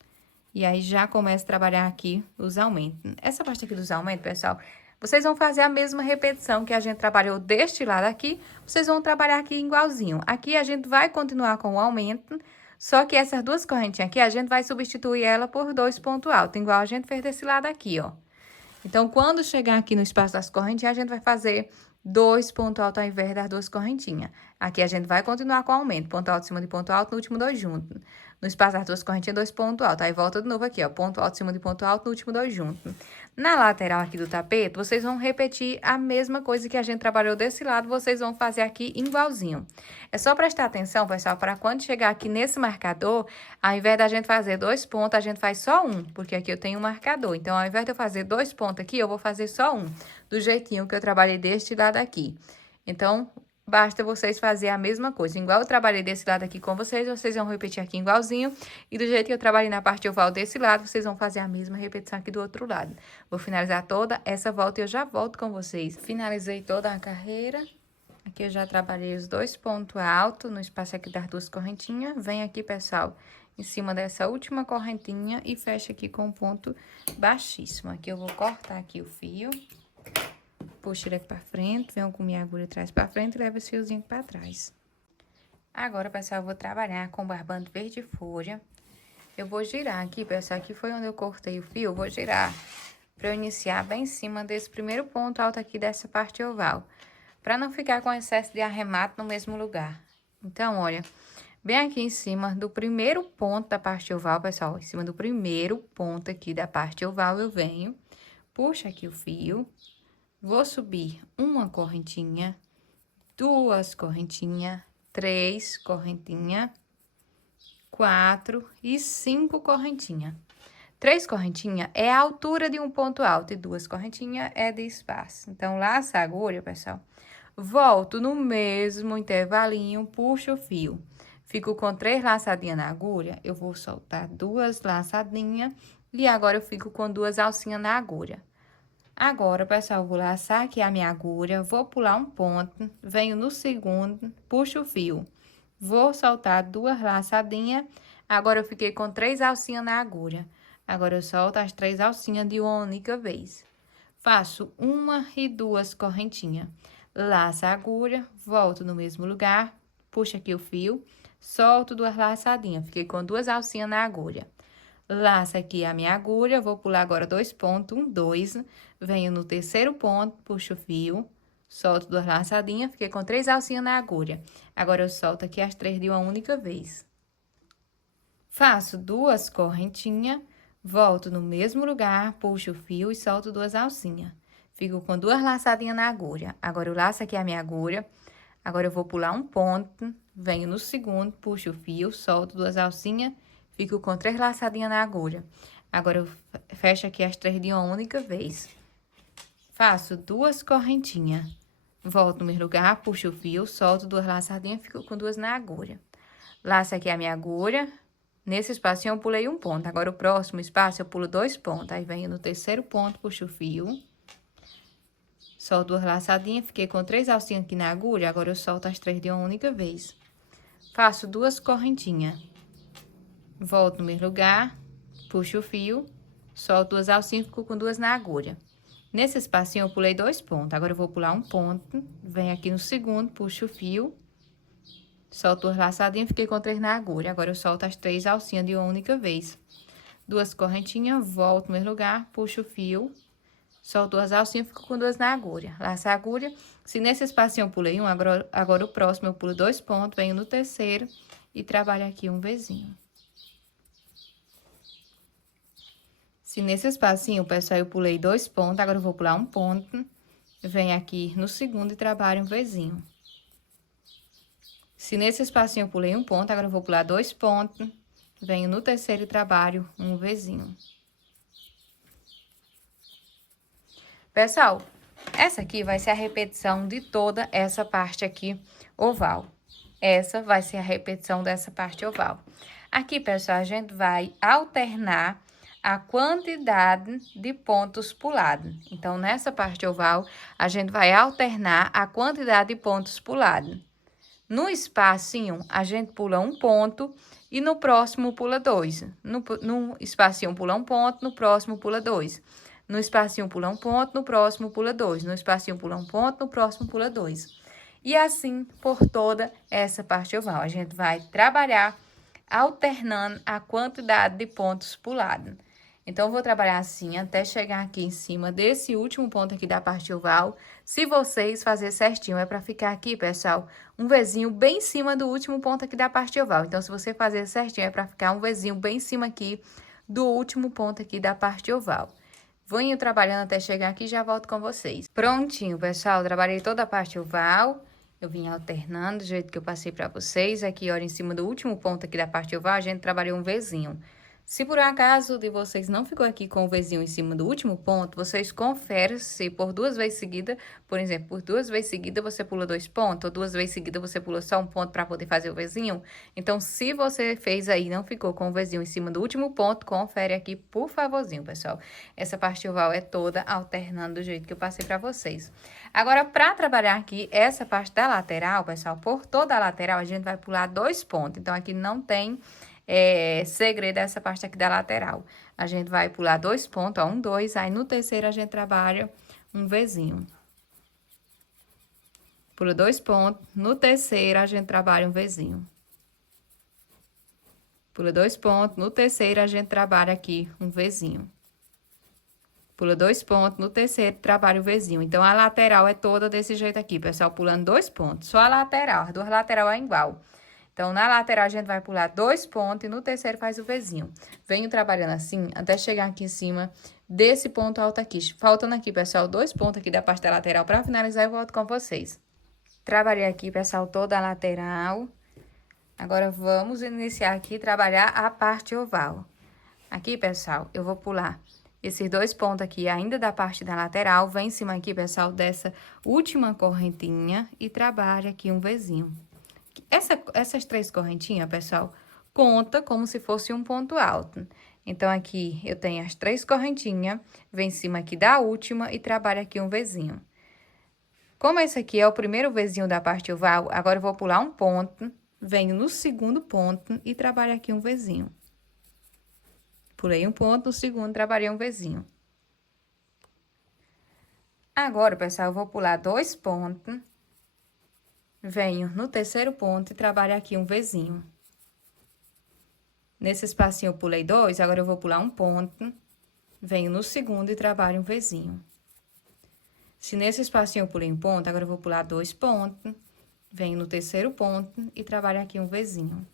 E aí, já começo a trabalhar aqui os aumentos. Essa parte aqui dos aumentos, pessoal, vocês vão fazer a mesma repetição que a gente trabalhou deste lado aqui. Vocês vão trabalhar aqui igualzinho. Aqui, a gente vai continuar com o aumento. Só que essas 2 correntinhas aqui, a gente vai substituir ela por 2 pontos altos. Igual a gente fez desse lado aqui, ó. Então, quando chegar aqui no espaço das correntinhas, a gente vai fazer 2 pontos altos ao invés das 2 correntinhas. Aqui a gente vai continuar com o aumento. Ponto alto em cima de ponto alto, no último 2 juntos. No espaço das 2 correntinhas, 2 pontos altos. Aí volta de novo aqui, ó. Ponto alto em cima de ponto alto, no último 2 juntos. Na lateral aqui do tapete, vocês vão repetir a mesma coisa que a gente trabalhou desse lado, vocês vão fazer aqui igualzinho. É só prestar atenção, pessoal, para quando chegar aqui nesse marcador, ao invés da gente fazer 2 pontos, a gente faz só um, porque aqui eu tenho um marcador. Então, ao invés de eu fazer 2 pontos aqui, eu vou fazer só um, do jeitinho que eu trabalhei deste lado aqui. Então, basta vocês fazerem a mesma coisa. Igual eu trabalhei desse lado aqui com vocês, vocês vão repetir aqui igualzinho. E do jeito que eu trabalhei na parte oval desse lado, vocês vão fazer a mesma repetição aqui do outro lado. Vou finalizar toda essa volta e eu já volto com vocês. Finalizei toda a carreira. Aqui eu já trabalhei os 2 pontos altos no espaço aqui das 2 correntinhas. Vem aqui, pessoal, em cima dessa última correntinha e fecha aqui com um ponto baixíssimo. Aqui eu vou cortar aqui o fio. Puxo ele aqui pra frente, venho com minha agulha atrás pra frente e levo esse fiozinho pra trás. Agora, pessoal, eu vou trabalhar com barbante verde folha. Eu vou girar aqui, pessoal, aqui foi onde eu cortei o fio, eu vou girar pra eu iniciar bem em cima desse primeiro ponto alto aqui dessa parte oval. Pra não ficar com excesso de arremate no mesmo lugar. Então, olha, bem aqui em cima do primeiro ponto da parte oval, pessoal, em cima do primeiro ponto aqui da parte oval, eu venho, puxo aqui o fio. Vou subir uma correntinha, 2 correntinhas, 3 correntinhas, 4 e 5 correntinhas. 3 correntinhas é a altura de um ponto alto e 2 correntinhas é de espaço. Então, laça a agulha, pessoal. Volto no mesmo intervalinho, puxo o fio. Fico com 3 laçadinhas na agulha, eu vou soltar 2 laçadinhas e agora eu fico com 2 alcinhas na agulha. Agora, pessoal, eu vou laçar aqui a minha agulha, vou pular um ponto, venho no segundo, puxo o fio. Vou soltar 2 laçadinhas, agora eu fiquei com 3 alcinhas na agulha. Agora, eu solto as 3 alcinhas de uma única vez. Faço 1 e 2 correntinhas. Laço a agulha, volto no mesmo lugar, puxo aqui o fio, solto 2 laçadinhas, fiquei com 2 alcinhas na agulha. Laço aqui a minha agulha, vou pular agora 2 pontos, 1, 2, venho no terceiro ponto, puxo o fio, solto 2 laçadinhas, fiquei com 3 alcinhas na agulha. Agora, eu solto aqui as 3 de uma única vez. Faço 2 correntinhas, volto no mesmo lugar, puxo o fio e solto 2 alcinhas. Fico com 2 laçadinhas na agulha. Agora, eu laço aqui a minha agulha, agora eu vou pular um ponto, venho no segundo, puxo o fio, solto 2 alcinhas, fico com 3 laçadinhas na agulha. Agora, eu fecho aqui as 3 de uma única vez. Faço 2 correntinhas. Volto no mesmo lugar, puxo o fio, solto 2 laçadinhas, fico com 2 na agulha. Laço aqui a minha agulha. Nesse espacinho, eu pulei um ponto. Agora, o próximo espaço, eu pulo 2 pontos. Aí, venho no terceiro ponto, puxo o fio. Solto 2 laçadinhas, fiquei com 3 alcinhas aqui na agulha. Agora, eu solto as 3 de uma única vez. Faço 2 correntinhas. Volto no mesmo lugar, puxo o fio, solto 2 alcinhas, fico com 2 na agulha. Nesse espacinho, eu pulei 2 pontos. Agora, eu vou pular um ponto, venho aqui no segundo, puxo o fio, Solto 2 laçadinhas, fiquei com 3 na agulha. Agora, eu solto as 3 alcinhas de uma única vez. 2 correntinhas, volto no mesmo lugar, puxo o fio, solto 2 alcinhas, fico com 2 na agulha. Laço a agulha. Se nesse espacinho eu pulei um, agora o próximo eu pulo 2 pontos, venho no terceiro e trabalho aqui um Vzinho. Se nesse espacinho, pessoal, eu pulei 2 pontos, agora eu vou pular um ponto, venho aqui no segundo e trabalho um Vzinho. Se nesse espacinho eu pulei um ponto, agora eu vou pular 2 pontos, venho no terceiro e trabalho um Vzinho. Pessoal, essa aqui vai ser a repetição de toda essa parte aqui oval. Essa vai ser a repetição dessa parte oval. Aqui, pessoal, a gente vai alternar a quantidade de pontos pulados. Então, nessa parte oval, a gente vai alternar a quantidade de pontos pulados. No espacinho, a gente pula um ponto e no próximo pula 2. No espacinho pula um ponto, no próximo pula 2. No espacinho pula um ponto, no próximo pula 2. No espacinho pula um ponto, no próximo pula 2. E assim por toda essa parte oval. A gente vai trabalhar alternando a quantidade de pontos pulados. Então, eu vou trabalhar assim até chegar aqui em cima desse último ponto aqui da parte oval. Se vocês fazerem certinho, é para ficar aqui, pessoal, um Vzinho bem em cima do último ponto aqui da parte oval. Então, se você fazer certinho, é para ficar um Vzinho bem em cima aqui do último ponto aqui da parte oval. Venho trabalhando até chegar aqui e já volto com vocês. Prontinho, pessoal, trabalhei toda a parte oval. Eu vim alternando do jeito que eu passei para vocês. Aqui, olha, em cima do último ponto aqui da parte oval, a gente trabalhou um Vzinho. Se por acaso de vocês não ficou aqui com o Vzinho em cima do último ponto, vocês conferem se por 2 vezes seguida, por exemplo, por 2 vezes seguida você pula 2 pontos, ou 2 vezes seguida você pula só um ponto para poder fazer o Vzinho. Então, se você fez aí e não ficou com o Vzinho em cima do último ponto, confere aqui, por favorzinho, pessoal. Essa parte oval é toda alternando do jeito que eu passei para vocês. Agora, para trabalhar aqui essa parte da lateral, pessoal, por toda a lateral, a gente vai pular 2 pontos. Então, aqui não tem segredo essa parte aqui da lateral. A gente vai pular 2 pontos, ó, 1, 2, aí no terceiro a gente trabalha um Vzinho. Pula 2 pontos, no terceiro a gente trabalha um Vzinho. Pula 2 pontos, no terceiro a gente trabalha aqui um Vzinho. Pula 2 pontos, no terceiro trabalha o Vzinho. Então, a lateral é toda desse jeito aqui, pessoal, pulando 2 pontos. Só a lateral, as 2 laterais é igual. Então, na lateral, a gente vai pular 2 pontos e no terceiro faz o Vzinho. Venho trabalhando assim até chegar aqui em cima desse ponto alto aqui. Faltando aqui, pessoal, 2 pontos aqui da parte da lateral para finalizar, eu volto com vocês. Trabalhei aqui, pessoal, toda a lateral. Agora, vamos iniciar aqui, trabalhar a parte oval. Aqui, pessoal, eu vou pular esses 2 pontos aqui ainda da parte da lateral. Vem em cima aqui, pessoal, dessa última correntinha e trabalha aqui um Vzinho. Essas 3 correntinhas, pessoal, conta como se fosse um ponto alto. Então, aqui eu tenho as 3 correntinhas, vem em cima aqui da última e trabalho aqui um Vzinho. Como esse aqui é o primeiro Vzinho da parte oval, agora eu vou pular um ponto, venho no segundo ponto e trabalho aqui um Vzinho. Pulei um ponto, no segundo trabalhei um Vzinho. Agora, pessoal, eu vou pular 2 pontos. Venho no terceiro ponto e trabalho aqui um Vzinho. Nesse espacinho eu pulei 2, agora eu vou pular um ponto. Venho no segundo e trabalho um Vzinho. Se nesse espacinho eu pulei um ponto, agora eu vou pular 2 pontos. Venho no terceiro ponto e trabalho aqui um Vzinho.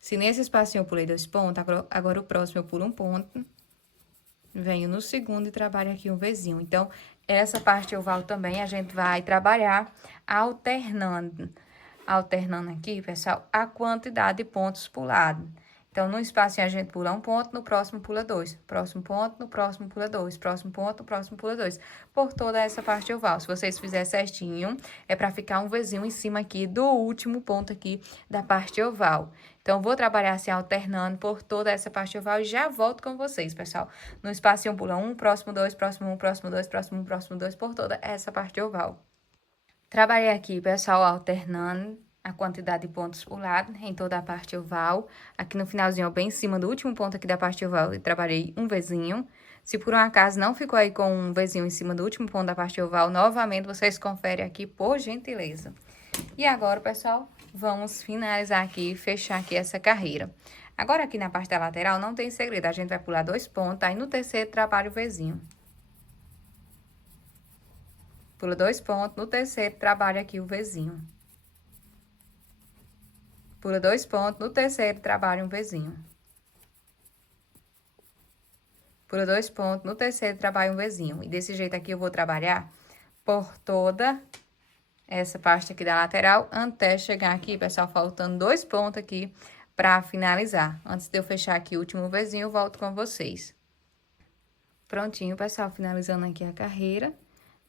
Se nesse espacinho eu pulei 2 pontos, agora o próximo eu pulo um ponto. Venho no segundo e trabalho aqui um Vzinho. Então, essa parte oval também a gente vai trabalhar alternando. Alternando aqui, pessoal, a quantidade de pontos pulados. Então, no espacinho a gente pula um ponto, no próximo pula 2. Próximo ponto, no próximo pula 2. Próximo ponto, no próximo pula 2. Por toda essa parte oval. Se vocês fizerem certinho, é para ficar um Vzinho em cima aqui do último ponto aqui da parte oval. Então, vou trabalhar assim, alternando por toda essa parte oval e já volto com vocês, pessoal. No espacinho pula 1, próximo 2, próximo 1, próximo 2, próximo 1, próximo 2, por toda essa parte oval. Trabalhei aqui, pessoal, alternando a quantidade de pontos pulados em toda a parte oval. Aqui no finalzinho, ó, bem em cima do último ponto aqui da parte oval, eu trabalhei um Vzinho. Se por um acaso não ficou aí com um Vzinho em cima do último ponto da parte oval, novamente vocês conferem aqui, por gentileza. E agora, pessoal, vamos finalizar aqui, fechar aqui essa carreira. Agora, aqui na parte da lateral, não tem segredo. A gente vai pular 2 pontos, aí no terceiro, trabalha o Vzinho. Pula 2 pontos, no terceiro, trabalha aqui o Vzinho. Pula 2 pontos, no terceiro, trabalha um Vzinho. Pula 2 pontos, no terceiro, trabalha um Vzinho. E desse jeito aqui, eu vou trabalhar por toda essa parte aqui da lateral, até chegar aqui, pessoal, faltando 2 pontos aqui pra finalizar. Antes de eu fechar aqui o último Vzinho, eu volto com vocês. Prontinho, pessoal, finalizando aqui a carreira.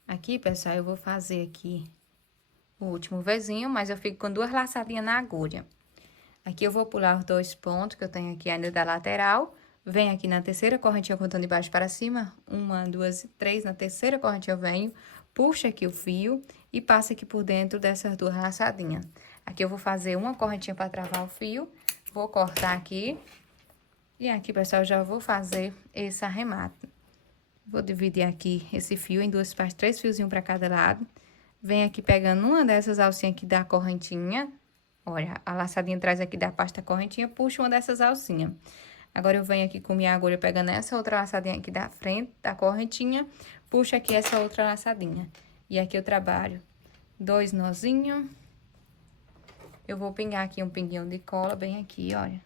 Aqui, pessoal, eu vou fazer aqui o último Vzinho, mas eu fico com 2 laçadinhas na agulha. Aqui eu vou pular os 2 pontos que eu tenho aqui ainda da lateral. Venho aqui na terceira correntinha, contando de baixo para cima. 1, 2 e 3. Na terceira correntinha eu venho, puxo aqui o fio e passo aqui por dentro dessas 2 laçadinhas. Aqui eu vou fazer uma correntinha para travar o fio. Vou cortar aqui. E aqui, pessoal, já vou fazer esse arremate. Vou dividir aqui esse fio em 2 partes, 3 fiozinhos para cada lado. Venho aqui pegando uma dessas alcinhas aqui da correntinha. Olha, a laçadinha atrás aqui da parte da correntinha, puxo uma dessas alcinhas. Agora, eu venho aqui com minha agulha pegando essa outra laçadinha aqui da frente da correntinha, puxo aqui essa outra laçadinha. E aqui eu trabalho 2 nozinhos. Eu vou pingar aqui um pinguinho de cola bem aqui, olha.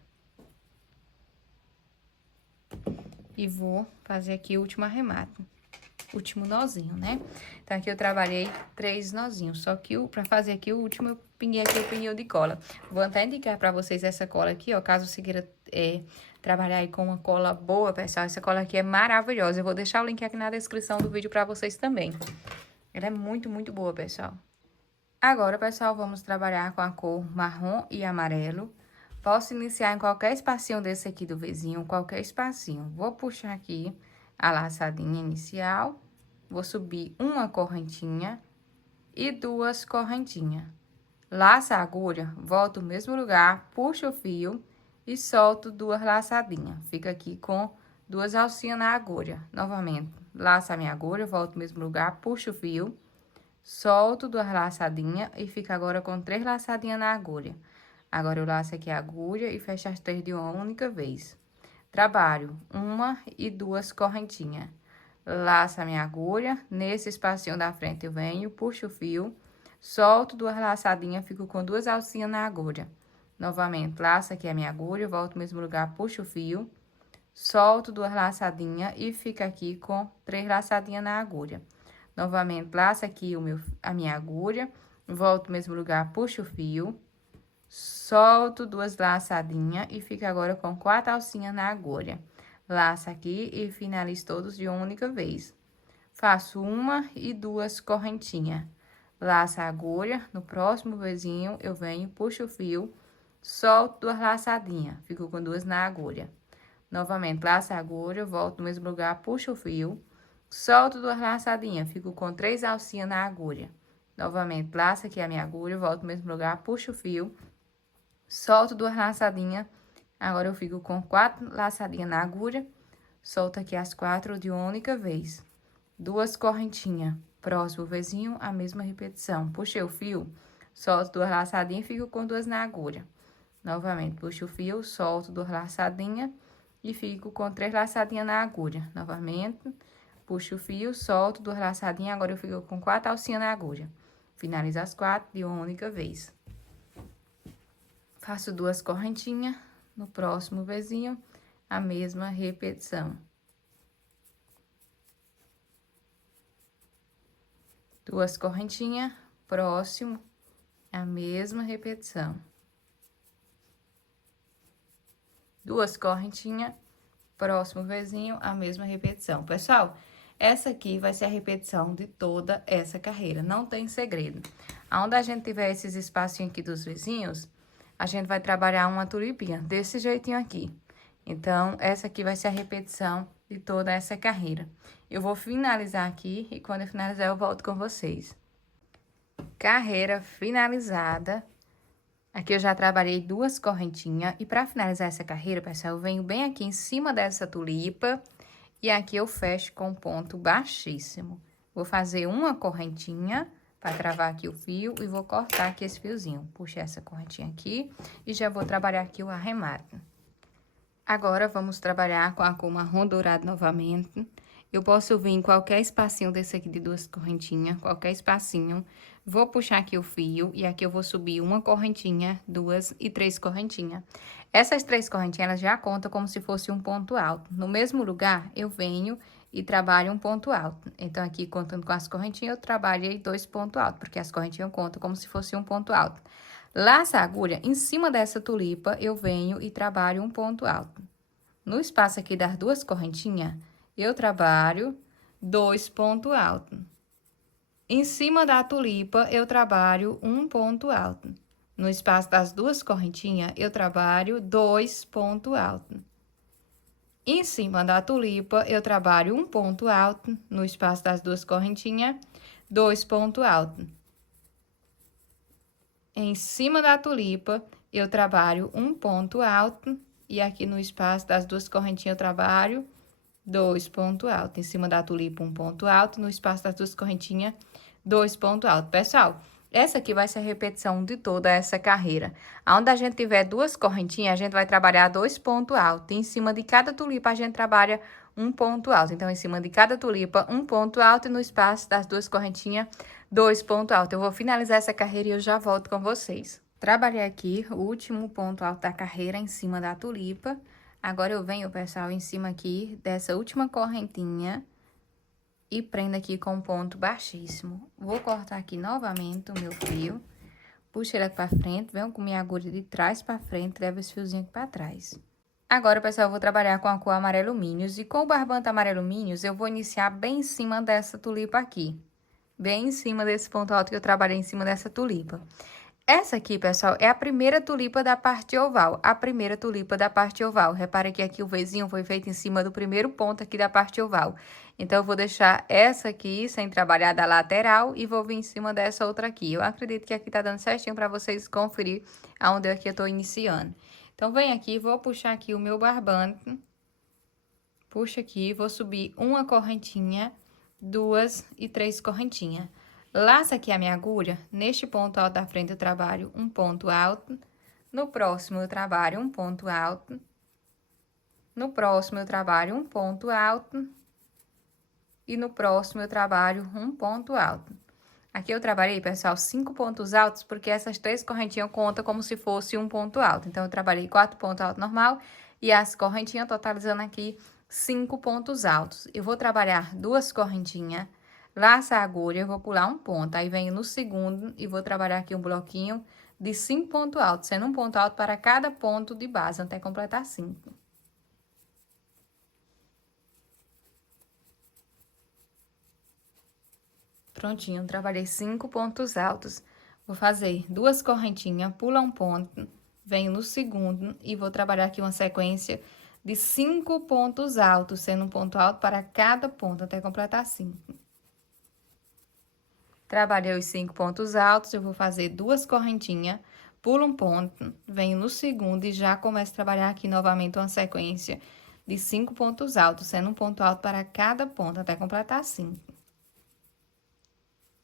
E vou fazer aqui o último arremate, último nozinho, né? Então, aqui eu trabalhei 3 nozinhos, só que pra fazer aqui o último, eu pinguei aqui o pinguinho de cola. Vou até indicar pra vocês essa cola aqui, ó, caso você queira trabalhar aí com uma cola boa, pessoal. Essa cola aqui é maravilhosa, eu vou deixar o link aqui na descrição do vídeo pra vocês também. Ela é muito, muito boa, pessoal. Agora, pessoal, vamos trabalhar com a cor marrom e amarelo. Posso iniciar em qualquer espacinho desse aqui do Vzinho, qualquer espacinho. Vou puxar aqui a laçadinha inicial, vou subir uma correntinha e 2 correntinhas. Laça a agulha, volto no mesmo lugar, puxo o fio e solto 2 laçadinhas. Fica aqui com 2 alcinhas na agulha. Novamente, laça a minha agulha, volto no mesmo lugar, puxo o fio, solto 2 laçadinhas e fica agora com 3 laçadinhas na agulha. Agora, eu laço aqui a agulha e fecho as 3 de uma única vez. Trabalho 1 e 2 correntinhas. Laço a minha agulha, nesse espacinho da frente eu venho, puxo o fio, solto 2 laçadinhas, fico com 2 alcinhas na agulha. Novamente, laço aqui a minha agulha, volto no mesmo lugar, puxo o fio, solto 2 laçadinhas e fica aqui com 3 laçadinhas na agulha. Novamente, laço aqui a minha agulha, volto no mesmo lugar, puxo o fio, solto 2 laçadinhas e fica agora com 4 alcinhas na agulha. Laço aqui e finalizo todos de uma única vez. Faço 1 e 2 correntinhas. Laço a agulha, no próximo Vzinho eu venho, puxo o fio, solto 2 laçadinhas, fico com 2 na agulha. Novamente, laço a agulha, volto no mesmo lugar, puxo o fio, solto 2 laçadinhas, fico com 3 alcinhas na agulha. Novamente, laço aqui a minha agulha, volto no mesmo lugar, puxo o fio, solto 2 laçadinhas, agora eu fico com 4 laçadinhas na agulha, solto aqui as 4 de uma única vez. 2 correntinhas, próximo Vzinho, a mesma repetição. Puxei o fio, solto 2 laçadinhas e fico com 2 na agulha. Novamente, puxo o fio, solto 2 laçadinhas e fico com 3 laçadinhas na agulha. Novamente, puxo o fio, solto 2 laçadinhas, agora eu fico com 4 alcinhas na agulha. Finalizo as 4 de uma única vez. Faço 2 correntinhas, no próximo Vzinho, a mesma repetição. 2 correntinhas, próximo, a mesma repetição. 2 correntinhas, próximo Vzinho, a mesma repetição. Pessoal, essa aqui vai ser a repetição de toda essa carreira, não tem segredo. Aonde a gente tiver esses espacinhos aqui dos Vzinhos, a gente vai trabalhar uma tulipinha, desse jeitinho aqui. Então, essa aqui vai ser a repetição de toda essa carreira. Eu vou finalizar aqui e quando eu finalizar eu volto com vocês. Carreira finalizada. Aqui eu já trabalhei 2 correntinhas e para finalizar essa carreira, pessoal, eu venho bem aqui em cima dessa tulipa e aqui eu fecho com ponto baixíssimo. Vou fazer uma correntinha, para travar aqui o fio e vou cortar aqui esse fiozinho. Puxo essa correntinha aqui e já vou trabalhar aqui o arremate. Agora, vamos trabalhar com a cor marrom dourado novamente. Eu posso vir em qualquer espacinho desse aqui de 2 correntinhas, qualquer espacinho. Vou puxar aqui o fio e aqui eu vou subir uma correntinha, 2 e 3 correntinhas. Essas 3 correntinhas, elas já contam como se fosse um ponto alto. No mesmo lugar, eu venho e trabalho um ponto alto. Então, aqui, contando com as correntinhas, eu trabalhei 2 pontos altos, porque as correntinhas contam como se fosse um ponto alto. Laça a agulha, em cima dessa tulipa, eu venho e trabalho um ponto alto. No espaço aqui das 2 correntinhas, eu trabalho 2 pontos altos. Em cima da tulipa, eu trabalho um ponto alto. No espaço das 2 correntinhas, eu trabalho 2 pontos altos. Em cima da tulipa, eu trabalho um ponto alto. No espaço das 2 correntinhas, 2 pontos altos. Em cima da tulipa, eu trabalho um ponto alto. E aqui no espaço das 2 correntinhas, eu trabalho 2 pontos altos. Em cima da tulipa, um ponto alto. No espaço das 2 correntinhas, 2 pontos altos. Pessoal, essa aqui vai ser a repetição de toda essa carreira. Onde a gente tiver 2 correntinhas, a gente vai trabalhar 2 pontos altos. Em cima de cada tulipa, a gente trabalha um ponto alto. Então, em cima de cada tulipa, um ponto alto. E no espaço das 2 correntinhas, 2 pontos altos. Eu vou finalizar essa carreira e eu já volto com vocês. Trabalhei aqui o último ponto alto da carreira em cima da tulipa. Agora, eu venho, pessoal, em cima aqui dessa última correntinha e prendo aqui com um ponto baixíssimo. Vou cortar aqui novamente o meu fio. Puxo ele aqui pra frente, venho com minha agulha de trás pra frente, levo esse fiozinho aqui pra trás. Agora, pessoal, eu vou trabalhar com a cor amarelo Minions. E com o barbante amarelo Minions, eu vou iniciar bem em cima dessa tulipa aqui. Bem em cima desse ponto alto que eu trabalhei em cima dessa tulipa. Essa aqui, pessoal, é a primeira tulipa da parte oval. A primeira tulipa da parte oval. Repara que aqui o Vzinho foi feito em cima do primeiro ponto aqui da parte oval. Então, eu vou deixar essa aqui sem trabalhar da lateral e vou vir em cima dessa outra aqui. Eu acredito que aqui tá dando certinho para vocês conferir aonde aqui eu tô iniciando. Então, vem aqui, vou puxar aqui o meu barbante. Puxa aqui, vou subir uma correntinha, 2 e 3 correntinhas. Laça aqui a minha agulha, neste ponto alto da frente eu trabalho um ponto alto, no próximo eu trabalho um ponto alto, no próximo eu trabalho um ponto alto, e no próximo eu trabalho um ponto alto. Aqui eu trabalhei, pessoal, 5 pontos altos, porque essas 3 correntinhas contam como se fosse um ponto alto. Então, eu trabalhei 4 pontos altos normal, e as correntinhas totalizando aqui 5 pontos altos. Eu vou trabalhar 2 correntinhas. Laça a agulha, eu vou pular um ponto, aí venho no segundo e vou trabalhar aqui um bloquinho de 5 pontos altos, sendo um ponto alto para cada ponto de base, até completar 5. Prontinho, trabalhei 5 pontos altos. Vou fazer 2 correntinhas, pula um ponto, venho no segundo e vou trabalhar aqui uma sequência de 5 pontos altos, sendo um ponto alto para cada ponto, até completar 5. Trabalhei os 5 pontos altos, eu vou fazer 2 correntinhas, pulo um ponto, venho no segundo e já começo a trabalhar aqui novamente uma sequência de 5 pontos altos, sendo um ponto alto para cada ponto, até completar 5.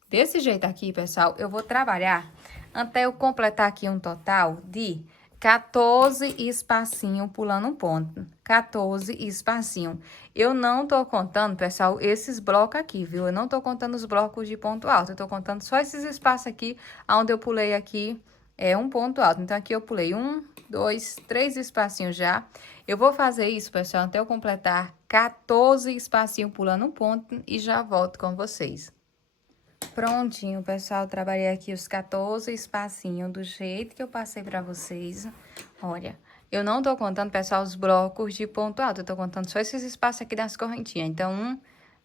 Desse jeito aqui, pessoal, eu vou trabalhar até eu completar aqui um total de 14 espacinho pulando um ponto. 14 espacinho. Eu não tô contando, pessoal, esses blocos aqui, viu? Eu não tô contando os blocos de ponto alto. Eu tô contando só esses espaços aqui, onde eu pulei aqui, um ponto alto. Então, aqui eu pulei 1, 2, 3 espacinhos já. Eu vou fazer isso, pessoal, até eu completar 14 espacinho pulando um ponto e já volto com vocês. Prontinho, pessoal, trabalhei aqui os 14 espacinhos do jeito que eu passei pra vocês. Olha, eu não tô contando, pessoal, os blocos de ponto alto, eu tô contando só esses espaços aqui das correntinhas. Então, 1,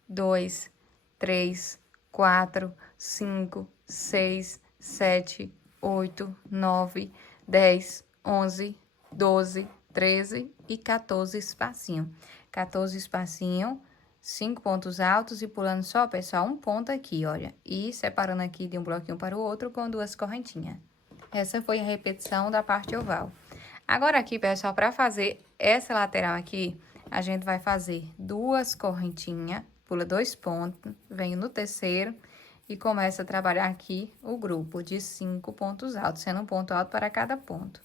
2, 3, 4, 5, 6, 7, 8, 9, 10, 11, 12, 13 e 14 espacinho. 14 espacinho. 5 pontos altos e pulando só, pessoal, um ponto aqui, olha. E separando aqui de um bloquinho para o outro com 2 correntinhas. Essa foi a repetição da parte oval. Agora aqui, pessoal, para fazer essa lateral aqui, a gente vai fazer 2 correntinhas, pula 2 pontos, venho no terceiro e começo a trabalhar aqui o grupo de 5 pontos altos, sendo um ponto alto para cada ponto.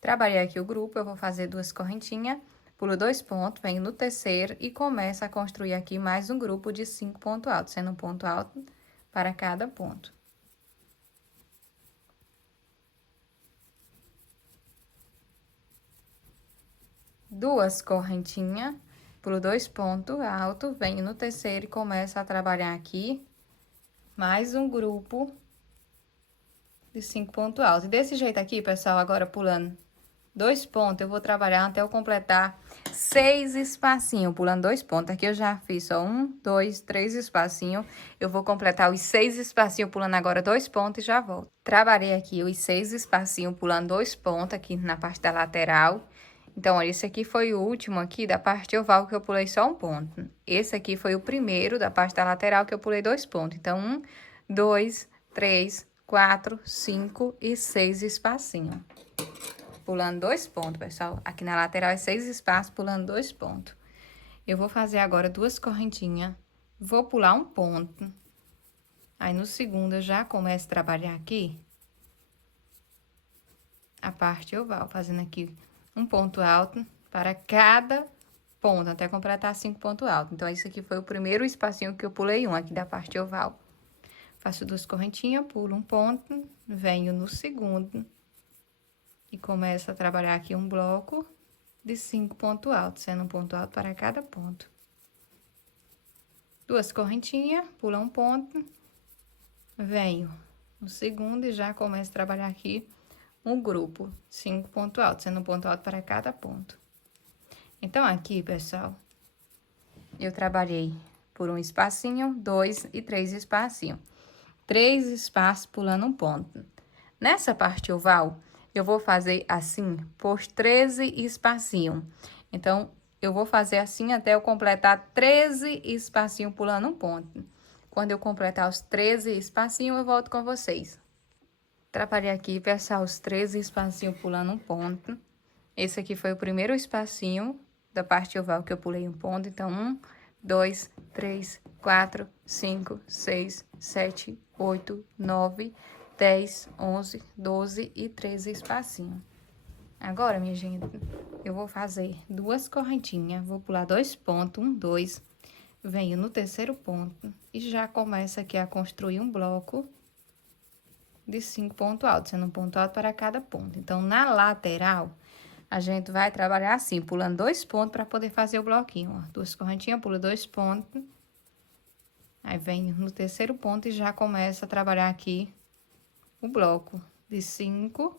Trabalhei aqui o grupo, eu vou fazer 2 correntinhas, pulo 2 pontos, venho no terceiro e começo a construir aqui mais um grupo de 5 pontos altos, sendo um ponto alto para cada ponto. Duas correntinhas, pulo 2 pontos altos, venho no terceiro e começo a trabalhar aqui mais um grupo de 5 pontos altos. E desse jeito aqui, pessoal, agora pulando 2 pontos, eu vou trabalhar até eu completar 6 espacinhos, pulando 2 pontos. Aqui eu já fiz só 1, 2, 3 espacinhos. Eu vou completar os 6 espacinhos, pulando agora 2 pontos e já volto. Trabalhei aqui os 6 espacinhos, pulando 2 pontos aqui na parte da lateral. Então, olha, esse aqui foi o último aqui da parte oval que eu pulei só um ponto. Esse aqui foi o primeiro da parte da lateral que eu pulei 2 pontos. Então, 1, 2, 3, 4, 5 e 6 espacinhos. Pulando 2 pontos, pessoal. Aqui na lateral é 6 espaços, pulando 2 pontos. Eu vou fazer agora 2 correntinhas. Vou pular um ponto. Aí, no segundo, eu já começo a trabalhar aqui a parte oval, fazendo aqui um ponto alto para cada ponto, até completar 5 pontos altos. Então, esse aqui foi o primeiro espacinho que eu pulei aqui da parte oval. Faço 2 correntinhas, pulo um ponto, venho no segundo e começo a trabalhar aqui um bloco de 5 pontos altos, sendo um ponto alto para cada ponto. 2 correntinhas, pula um ponto, venho no segundo e já começo a trabalhar aqui um grupo, 5 pontos altos, sendo um ponto alto para cada ponto. Então, aqui, pessoal, eu trabalhei por um espacinho, 2 e 3 espacinhos. 3 espaços pulando um ponto. Nessa parte oval, eu vou fazer assim por 13 espacinhos. Então, eu vou fazer assim até eu completar 13 espacinhos pulando um ponto. Quando eu completar os 13 espacinhos, eu volto com vocês. Trabalhei aqui, pessoal, os 13 espacinhos pulando um ponto. Esse aqui foi o primeiro espacinho da parte oval que eu pulei um ponto. Então, 1, 2, 3, 4, 5, 6, 7, 8, 9, 10, 11, 12 e 13 espacinhos. Agora, minha gente, eu vou fazer 2 correntinhas, vou pular 2 pontos, 1, 2, venho no terceiro ponto e já começo aqui a construir um bloco de 5 pontos altos, sendo um ponto alto para cada ponto. Então, na lateral, a gente vai trabalhar assim, pulando 2 pontos para poder fazer o bloquinho, ó. 2 correntinhas, pula 2 pontos. Aí, vem no terceiro ponto e já começa a trabalhar aqui o bloco de 5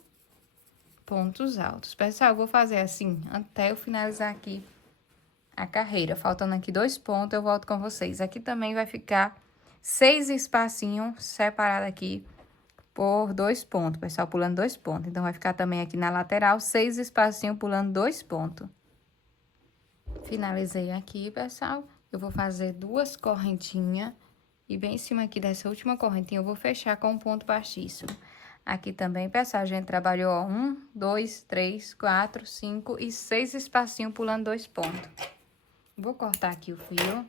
pontos altos. Pessoal, eu vou fazer assim até eu finalizar aqui a carreira. Faltando aqui 2 pontos, eu volto com vocês. Aqui também vai ficar 6 espacinhos separados aqui por 2 pontos, pessoal, pulando 2 pontos. Então, vai ficar também aqui na lateral 6 espacinhos pulando 2 pontos. Finalizei aqui, pessoal. Eu vou fazer 2 correntinhas e bem em cima aqui dessa última correntinha eu vou fechar com um ponto baixíssimo. Aqui também, pessoal, a gente trabalhou, ó, 1, 2, 3, 4, 5 e 6 espacinhos pulando 2 pontos. Vou cortar aqui o fio.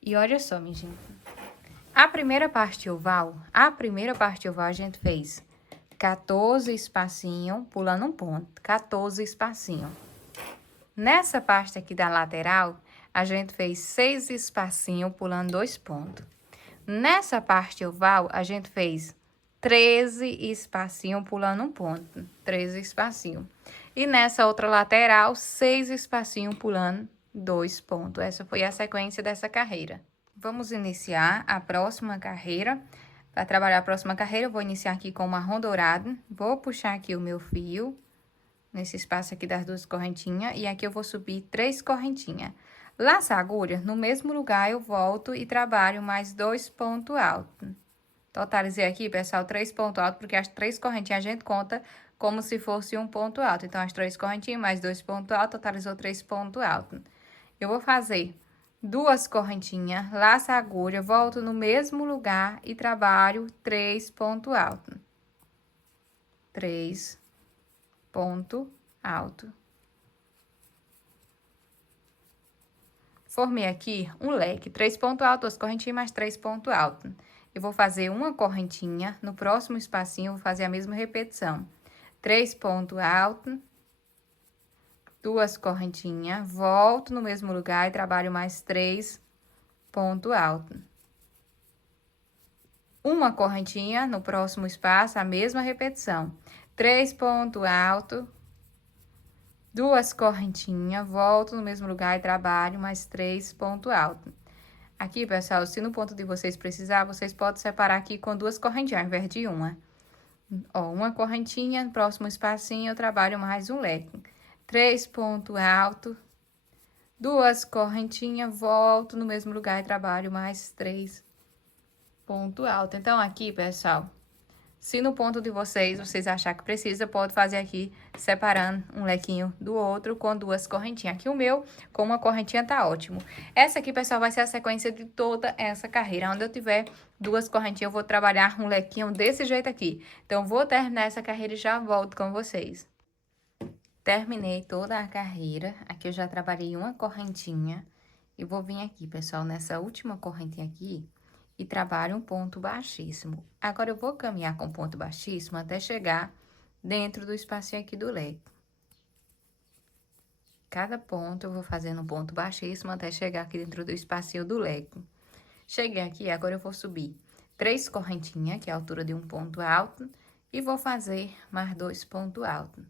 E olha só, minha gente. A primeira parte oval a gente fez 14 espacinhos, pulando um ponto, 14 espacinhos. Nessa parte aqui da lateral, a gente fez 6 espacinhos, pulando 2 pontos. Nessa parte oval, a gente fez 13 espacinhos, pulando um ponto, 13 espacinhos. E nessa outra lateral, 6 espacinhos, pulando 2 pontos. Essa foi a sequência dessa carreira. Vamos iniciar a próxima carreira. Para trabalhar a próxima carreira, eu vou iniciar aqui com marrom dourado. Vou puxar aqui o meu fio, nesse espaço aqui das 2 correntinhas. E aqui eu vou subir 3 correntinhas. Laço a agulha, no mesmo lugar eu volto e trabalho mais 2 pontos altos. Totalizei aqui, pessoal, 3 pontos altos, porque as 3 correntinhas a gente conta como se fosse um ponto alto. Então, as 3 correntinhas mais 2 pontos altos, totalizou 3 pontos altos. Eu vou fazer 2 correntinhas, laço a agulha, volto no mesmo lugar e trabalho 3 pontos altos. 3 ponto alto. Formei aqui um leque, 3 pontos altos, 2 correntinhas mais 3 pontos altos. Eu vou fazer uma correntinha, no próximo espacinho eu vou fazer a mesma repetição. 3 pontos altos, 2 correntinhas, volto no mesmo lugar e trabalho mais 3 pontos altos. Uma correntinha, no próximo espaço, a mesma repetição. 3 pontos altos, 2 correntinhas, volto no mesmo lugar e trabalho mais 3 pontos altos. Aqui, pessoal, se no ponto de vocês precisar, vocês podem separar aqui com 2 correntinhas, ao invés de uma. Ó, uma correntinha, no próximo espacinho, eu trabalho mais um leque. 3 pontos altos, 2 correntinhas, volto no mesmo lugar e trabalho mais 3 pontos altos. Então, aqui, pessoal, se no ponto de vocês achar que precisa, pode fazer aqui, separando um lequinho do outro com 2 correntinhas. Aqui o meu, com uma correntinha, tá ótimo. Essa aqui, pessoal, vai ser a sequência de toda essa carreira. Onde eu tiver 2 correntinhas, eu vou trabalhar um lequinho desse jeito aqui. Então, vou terminar essa carreira e já volto com vocês. Terminei toda a carreira. Aqui eu já trabalhei uma correntinha. E vou vir aqui, pessoal, nessa última correntinha aqui e trabalho um ponto baixíssimo. Agora, eu vou caminhar com ponto baixíssimo até chegar dentro do espacinho aqui do leque. Cada ponto eu vou fazendo um ponto baixíssimo até chegar aqui dentro do espacinho do leque. Cheguei aqui, agora eu vou subir 3 correntinhas, que é a altura de um ponto alto, e vou fazer mais 2 pontos altos.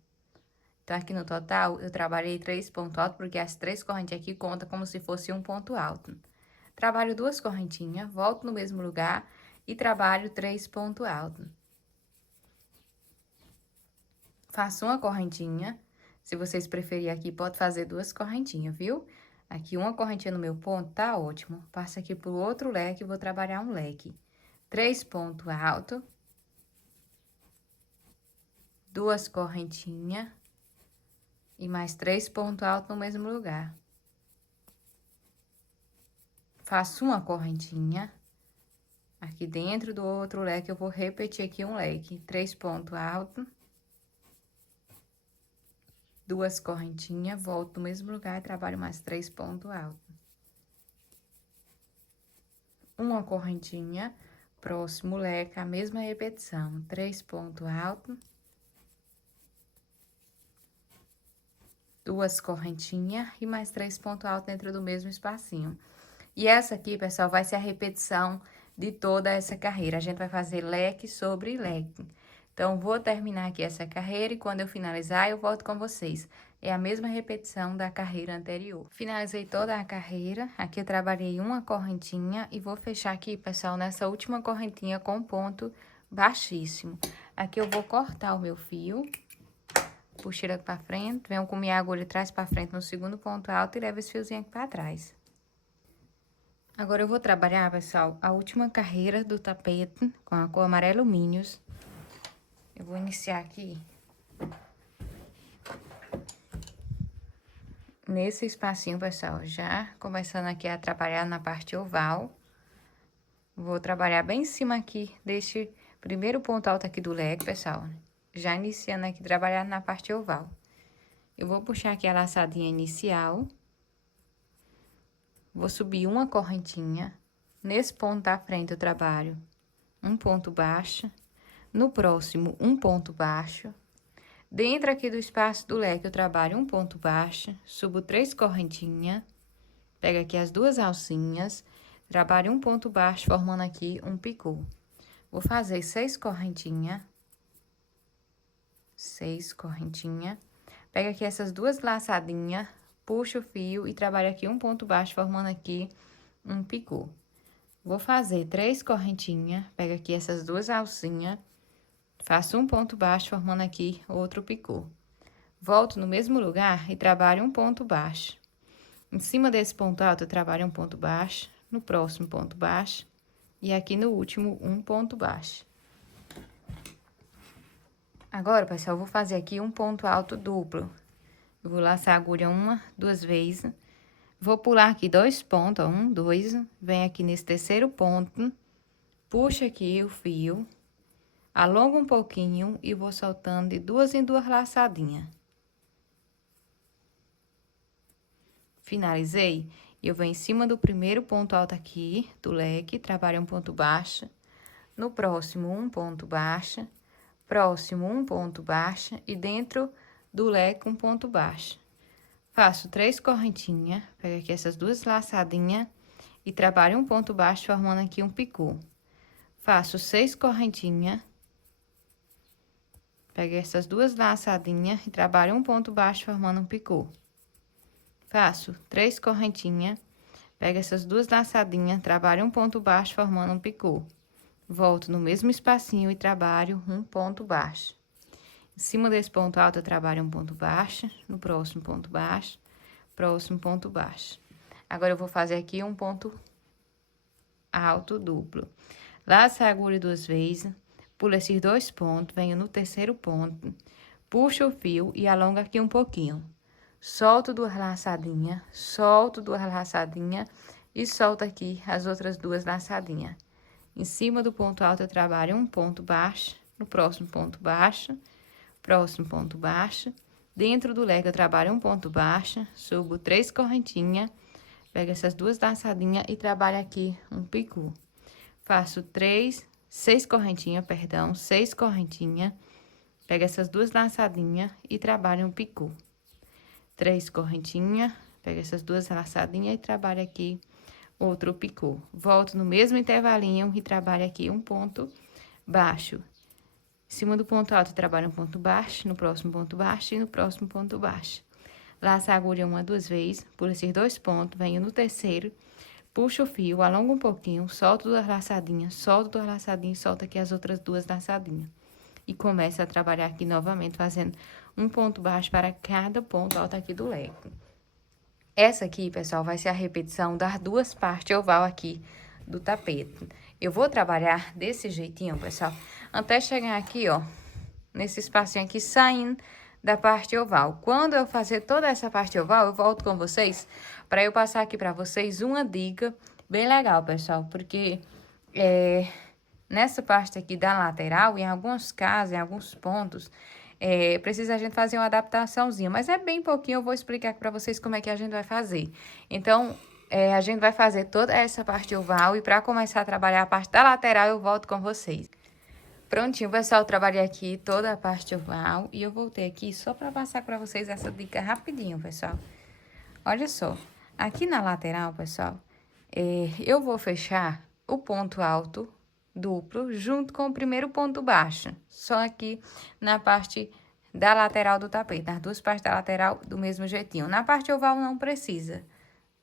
Então, aqui no total, eu trabalhei 3 pontos altos, porque as 3 correntinhas aqui contam como se fosse um ponto alto. Trabalho 2 correntinhas, volto no mesmo lugar e trabalho 3 pontos altos. Faço uma correntinha. Se vocês preferirem aqui, pode fazer 2 correntinhas, viu? Aqui uma correntinha no meu ponto, tá ótimo. Passo aqui pro outro leque e vou trabalhar um leque. 3 pontos altos. 2 correntinhas. E mais 3 pontos altos no mesmo lugar. Faço uma correntinha. Aqui dentro do outro leque, eu vou repetir aqui um leque. 3 pontos altos. 2 correntinhas, volto no mesmo lugar e trabalho mais 3 pontos altos. Uma correntinha, próximo leque, a mesma repetição. 3 pontos altos. 2 correntinhas e mais 3 pontos altos dentro do mesmo espacinho. E essa aqui, pessoal, vai ser a repetição de toda essa carreira. A gente vai fazer leque sobre leque. Então, vou terminar aqui essa carreira e quando eu finalizar, eu volto com vocês. É a mesma repetição da carreira anterior. Finalizei toda a carreira. Aqui eu trabalhei uma correntinha e vou fechar aqui, pessoal, nessa última correntinha com ponto baixíssimo. Aqui eu vou cortar o meu fio. Puxo ele pra frente, venho com minha agulha, traz pra frente no segundo ponto alto e levo esse fiozinho aqui pra trás. Agora, eu vou trabalhar, pessoal, a última carreira do tapete com a cor amarelo alumínios. Eu vou iniciar aqui nesse espacinho, pessoal, já começando aqui a trabalhar na parte oval. Vou trabalhar bem em cima aqui deste primeiro ponto alto aqui do leque, pessoal. Já iniciando aqui, trabalhar na parte oval. Eu vou puxar aqui a laçadinha inicial. Vou subir uma correntinha. Nesse ponto da frente, eu trabalho um ponto baixo. No próximo, um ponto baixo. Dentro aqui do espaço do leque, eu trabalho um ponto baixo. Subo 3 correntinhas. Pego aqui as 2 alcinhas. Trabalho um ponto baixo, formando aqui um picô. Vou fazer 6 correntinhas. 6 correntinhas. Pego aqui essas 2 laçadinhas. Puxo o fio e trabalho aqui um ponto baixo, formando aqui um picô. Vou fazer 3 correntinhas, pego aqui essas 2 alcinhas, faço um ponto baixo, formando aqui outro picô. Volto no mesmo lugar e trabalho um ponto baixo. Em cima desse ponto alto, eu trabalho um ponto baixo, no próximo ponto baixo, e aqui no último, um ponto baixo. Agora, pessoal, eu vou fazer aqui um ponto alto duplo. Eu vou laçar a agulha 1, 2 vezes. Vou pular aqui 2 pontos, ó, 1, 2. Vem aqui nesse terceiro ponto. Puxa aqui o fio. Alongo um pouquinho e vou soltando de 2 em 2 laçadinhas. Finalizei. Eu venho em cima do primeiro ponto alto aqui do leque, trabalho um ponto baixo. No próximo, um ponto baixo. Próximo, um ponto baixo. E dentro do leque, um ponto baixo. Faço 3 correntinhas, pego aqui essas 2 laçadinhas e trabalho um ponto baixo, formando aqui um picô. Faço 6 correntinhas, pego essas 2 laçadinhas e trabalho um ponto baixo, formando um picô. Faço 3 correntinhas, pego essas 2 laçadinhas, trabalho um ponto baixo, formando um picô. Volto no mesmo espacinho e trabalho um ponto baixo. Em cima desse ponto alto, eu trabalho um ponto baixo, no próximo ponto baixo, próximo ponto baixo. Agora, eu vou fazer aqui um ponto alto duplo. Laço a agulha 2 vezes, pulo esses 2 pontos, venho no terceiro ponto, puxo o fio e alongo aqui um pouquinho. Solto 2 laçadinhas, solto 2 laçadinhas e solto aqui as outras 2 laçadinhas. Em cima do ponto alto, eu trabalho um ponto baixo, no próximo ponto baixo, próximo ponto baixo. Dentro do leque, eu trabalho um ponto baixo, subo 3 correntinhas, pego essas 2 laçadinhas e trabalho aqui um picô. Faço 6 correntinhas, perdão, 6 correntinhas, pego essas 2 laçadinhas e trabalho um picô. 3 correntinhas, pego essas 2 laçadinhas e trabalho aqui outro picô. Volto no mesmo intervalinho e trabalho aqui um ponto baixo. Em cima do ponto alto, trabalho um ponto baixo, no próximo ponto baixo e no próximo ponto baixo. Laço a agulha 1 a 2 vezes, pulo esses 2 pontos, venho no terceiro, puxo o fio, alongo um pouquinho, solto 2 laçadinhas, solto 2 laçadinhas e solto aqui as outras 2 laçadinhas. E começo a trabalhar aqui novamente, fazendo um ponto baixo para cada ponto alto aqui do leque. Essa aqui, pessoal, vai ser a repetição das 2 partes oval aqui do tapete. Eu vou trabalhar desse jeitinho, pessoal, até chegar aqui, ó, nesse espacinho aqui, saindo da parte oval. Quando eu fazer toda essa parte oval, eu volto com vocês para eu passar aqui para vocês uma dica bem legal, pessoal, porque nessa parte aqui da lateral, em alguns casos, em alguns pontos, precisa a gente fazer uma adaptaçãozinha, mas é bem pouquinho, eu vou explicar para vocês como é que a gente vai fazer. Então, a gente vai fazer toda essa parte oval e para começar a trabalhar a parte da lateral, eu volto com vocês. Prontinho, pessoal, eu trabalhei aqui toda a parte oval e eu voltei aqui só para passar para vocês essa dica rapidinho, pessoal. Olha só, aqui na lateral, pessoal, eu vou fechar o ponto alto duplo junto com o primeiro ponto baixo, só aqui na parte da lateral do tapete, nas 2 partes da lateral do mesmo jeitinho. Na parte oval não precisa,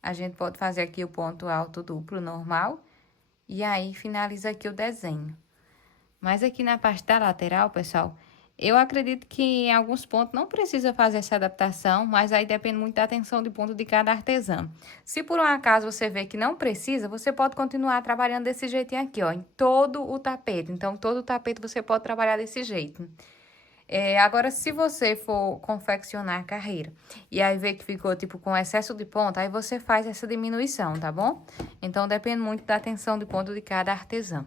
a gente pode fazer aqui o ponto alto duplo normal e aí finaliza aqui o desenho. Mas aqui na parte da lateral, pessoal, eu acredito que em alguns pontos não precisa fazer essa adaptação, mas aí depende muito da atenção de ponto de cada artesã. Se por um acaso você vê que não precisa, você pode continuar trabalhando desse jeitinho aqui, ó, em todo o tapete. Então, todo o tapete você pode trabalhar desse jeito. Agora, se você for confeccionar a carreira e aí ver que ficou, tipo, com excesso de ponta, aí você faz essa diminuição, tá bom? Então, depende muito da atenção de ponto de cada artesã.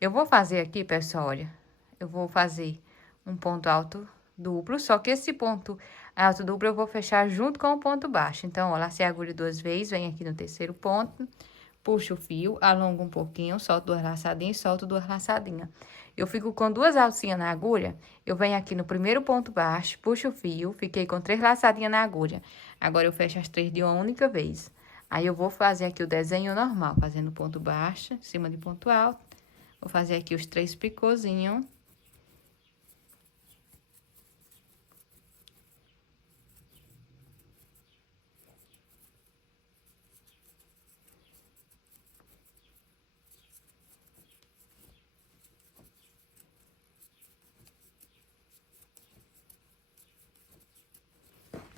Eu vou fazer aqui, pessoal, olha, eu vou fazer um ponto alto duplo, só que esse ponto alto duplo eu vou fechar junto com o ponto baixo. Então, ó, lacei a agulha 2 vezes, venho aqui no terceiro ponto, puxo o fio, alongo um pouquinho, solto 2 laçadinhas e solto 2 laçadinhas. Eu fico com 2 alcinhas na agulha, eu venho aqui no primeiro ponto baixo, puxo o fio, fiquei com 3 laçadinhas na agulha. Agora, eu fecho as 3 de uma única vez. Aí, eu vou fazer aqui o desenho normal, fazendo ponto baixo, em cima de ponto alto. Vou fazer aqui os 3 picôzinhos.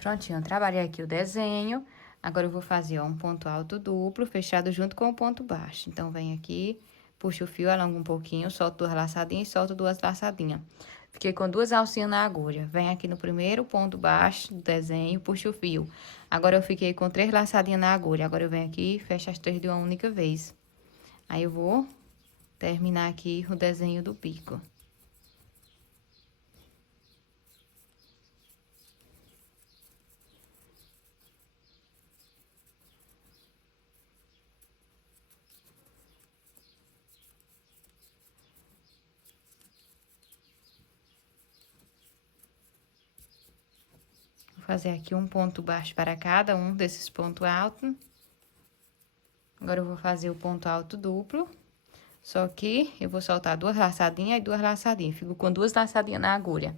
Prontinho, trabalhei aqui o desenho. Agora, eu vou fazer, ó, um ponto alto duplo, fechado junto com o ponto baixo. Então, vem aqui, puxo o fio, alongo um pouquinho, solto 2 laçadinhas e solto 2 laçadinhas. Fiquei com 2 alcinhas na agulha. Vem aqui no primeiro ponto baixo do desenho, puxo o fio. Agora, eu fiquei com 3 laçadinhas na agulha. Agora, eu venho aqui e fecho as 3 de uma única vez. Aí, eu vou terminar aqui o desenho do pico. fazer aqui um ponto baixo para cada um desses pontos altos. Agora, eu vou fazer o ponto alto duplo. Só que eu vou soltar 2 laçadinhas e 2 laçadinhas. Fico com 2 laçadinhas na agulha.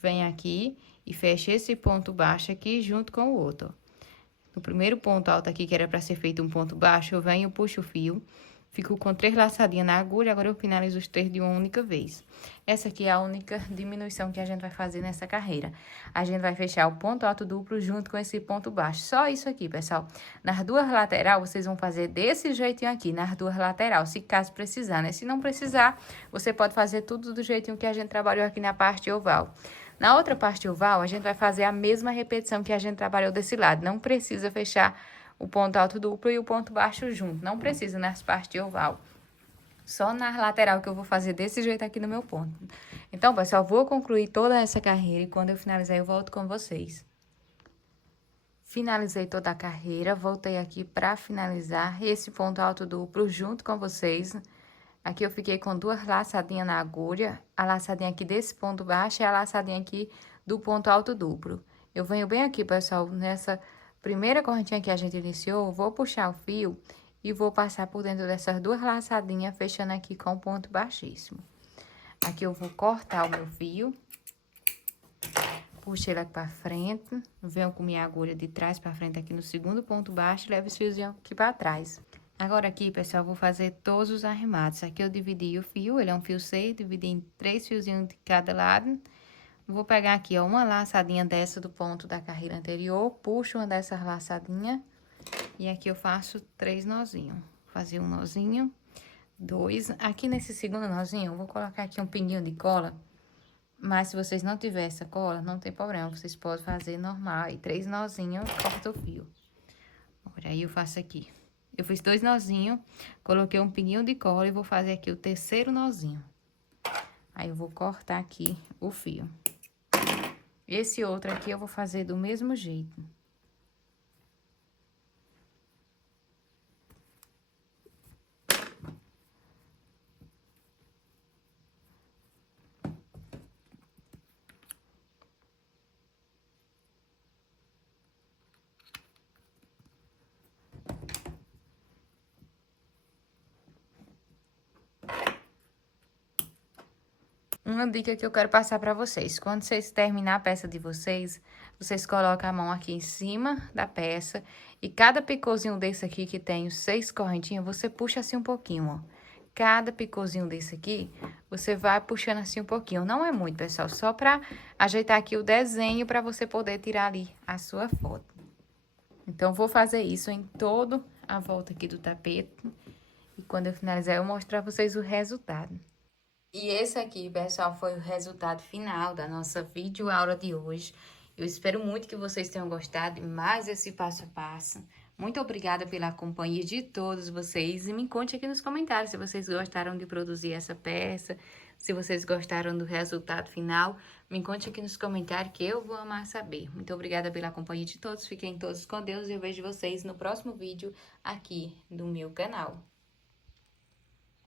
Venho aqui e fecho esse ponto baixo aqui junto com o outro, ó. No primeiro ponto alto aqui, que era para ser feito um ponto baixo, eu venho, puxo o fio. Fico com 3 laçadinhas na agulha, agora eu finalizo os 3 de uma única vez. Essa aqui é a única diminuição que a gente vai fazer nessa carreira. A gente vai fechar o ponto alto duplo junto com esse ponto baixo. Só isso aqui, pessoal. Nas 2 laterais, vocês vão fazer desse jeitinho aqui, nas 2 laterais, se caso precisar, né? Se não precisar, você pode fazer tudo do jeitinho que a gente trabalhou aqui na parte oval. Na outra parte oval, a gente vai fazer a mesma repetição que a gente trabalhou desse lado. Não precisa fechar o ponto alto duplo e o ponto baixo junto. Não precisa nas partes oval. Só na lateral que eu vou fazer desse jeito aqui no meu ponto. Então, pessoal, vou concluir toda essa carreira e quando eu finalizar eu volto com vocês. Finalizei toda a carreira, voltei aqui para finalizar esse ponto alto duplo junto com vocês. Aqui eu fiquei com 2 laçadinhas na agulha, a laçadinha aqui desse ponto baixo e a laçadinha aqui do ponto alto duplo. Eu venho bem aqui, pessoal, nessa primeira correntinha que a gente iniciou, vou puxar o fio e vou passar por dentro dessas 2 laçadinhas, fechando aqui com ponto baixíssimo. Aqui eu vou cortar o meu fio, puxo ele aqui pra frente, venho com minha agulha de trás pra frente aqui no segundo ponto baixo e levo os fiozinhos aqui pra trás. Agora aqui, pessoal, eu vou fazer todos os arremates. Aqui eu dividi o fio, ele é um fio 6, dividi em 3 fiozinhos de cada lado. Vou pegar aqui, ó, uma laçadinha dessa do ponto da carreira anterior, puxo uma dessas laçadinhas e aqui eu faço 3 nozinhos. Vou fazer um nozinho, 2. Aqui nesse segundo nozinho, eu vou colocar aqui um pinguinho de cola, mas se vocês não tiverem essa cola, não tem problema, vocês podem fazer normal. Aí, 3 nozinhos, corta o fio. Olha, aí eu faço aqui. Eu fiz 2 nozinhos, coloquei um pinguinho de cola e vou fazer aqui o terceiro nozinho. Aí, eu vou cortar aqui o fio. Esse outro aqui eu vou fazer do mesmo jeito. Uma dica que eu quero passar pra vocês, quando vocês terminar a peça de vocês, vocês colocam a mão aqui em cima da peça e cada picôzinho desse aqui que tem os 6 correntinhas, você puxa assim um pouquinho, ó. Cada picôzinho desse aqui, você vai puxando assim um pouquinho. Não é muito, pessoal, só pra ajeitar aqui o desenho pra você poder tirar ali a sua foto. Então, vou fazer isso em toda a volta aqui do tapete e quando eu finalizar eu mostro pra vocês o resultado. E esse aqui, pessoal, foi o resultado final da nossa videoaula de hoje. Eu espero muito que vocês tenham gostado de mais esse passo a passo. Muito obrigada pela companhia de todos vocês. E me conte aqui nos comentários se vocês gostaram de produzir essa peça, se vocês gostaram do resultado final. Me conte aqui nos comentários que eu vou amar saber. Muito obrigada pela companhia de todos. Fiquem todos com Deus e eu vejo vocês no próximo vídeo aqui do meu canal.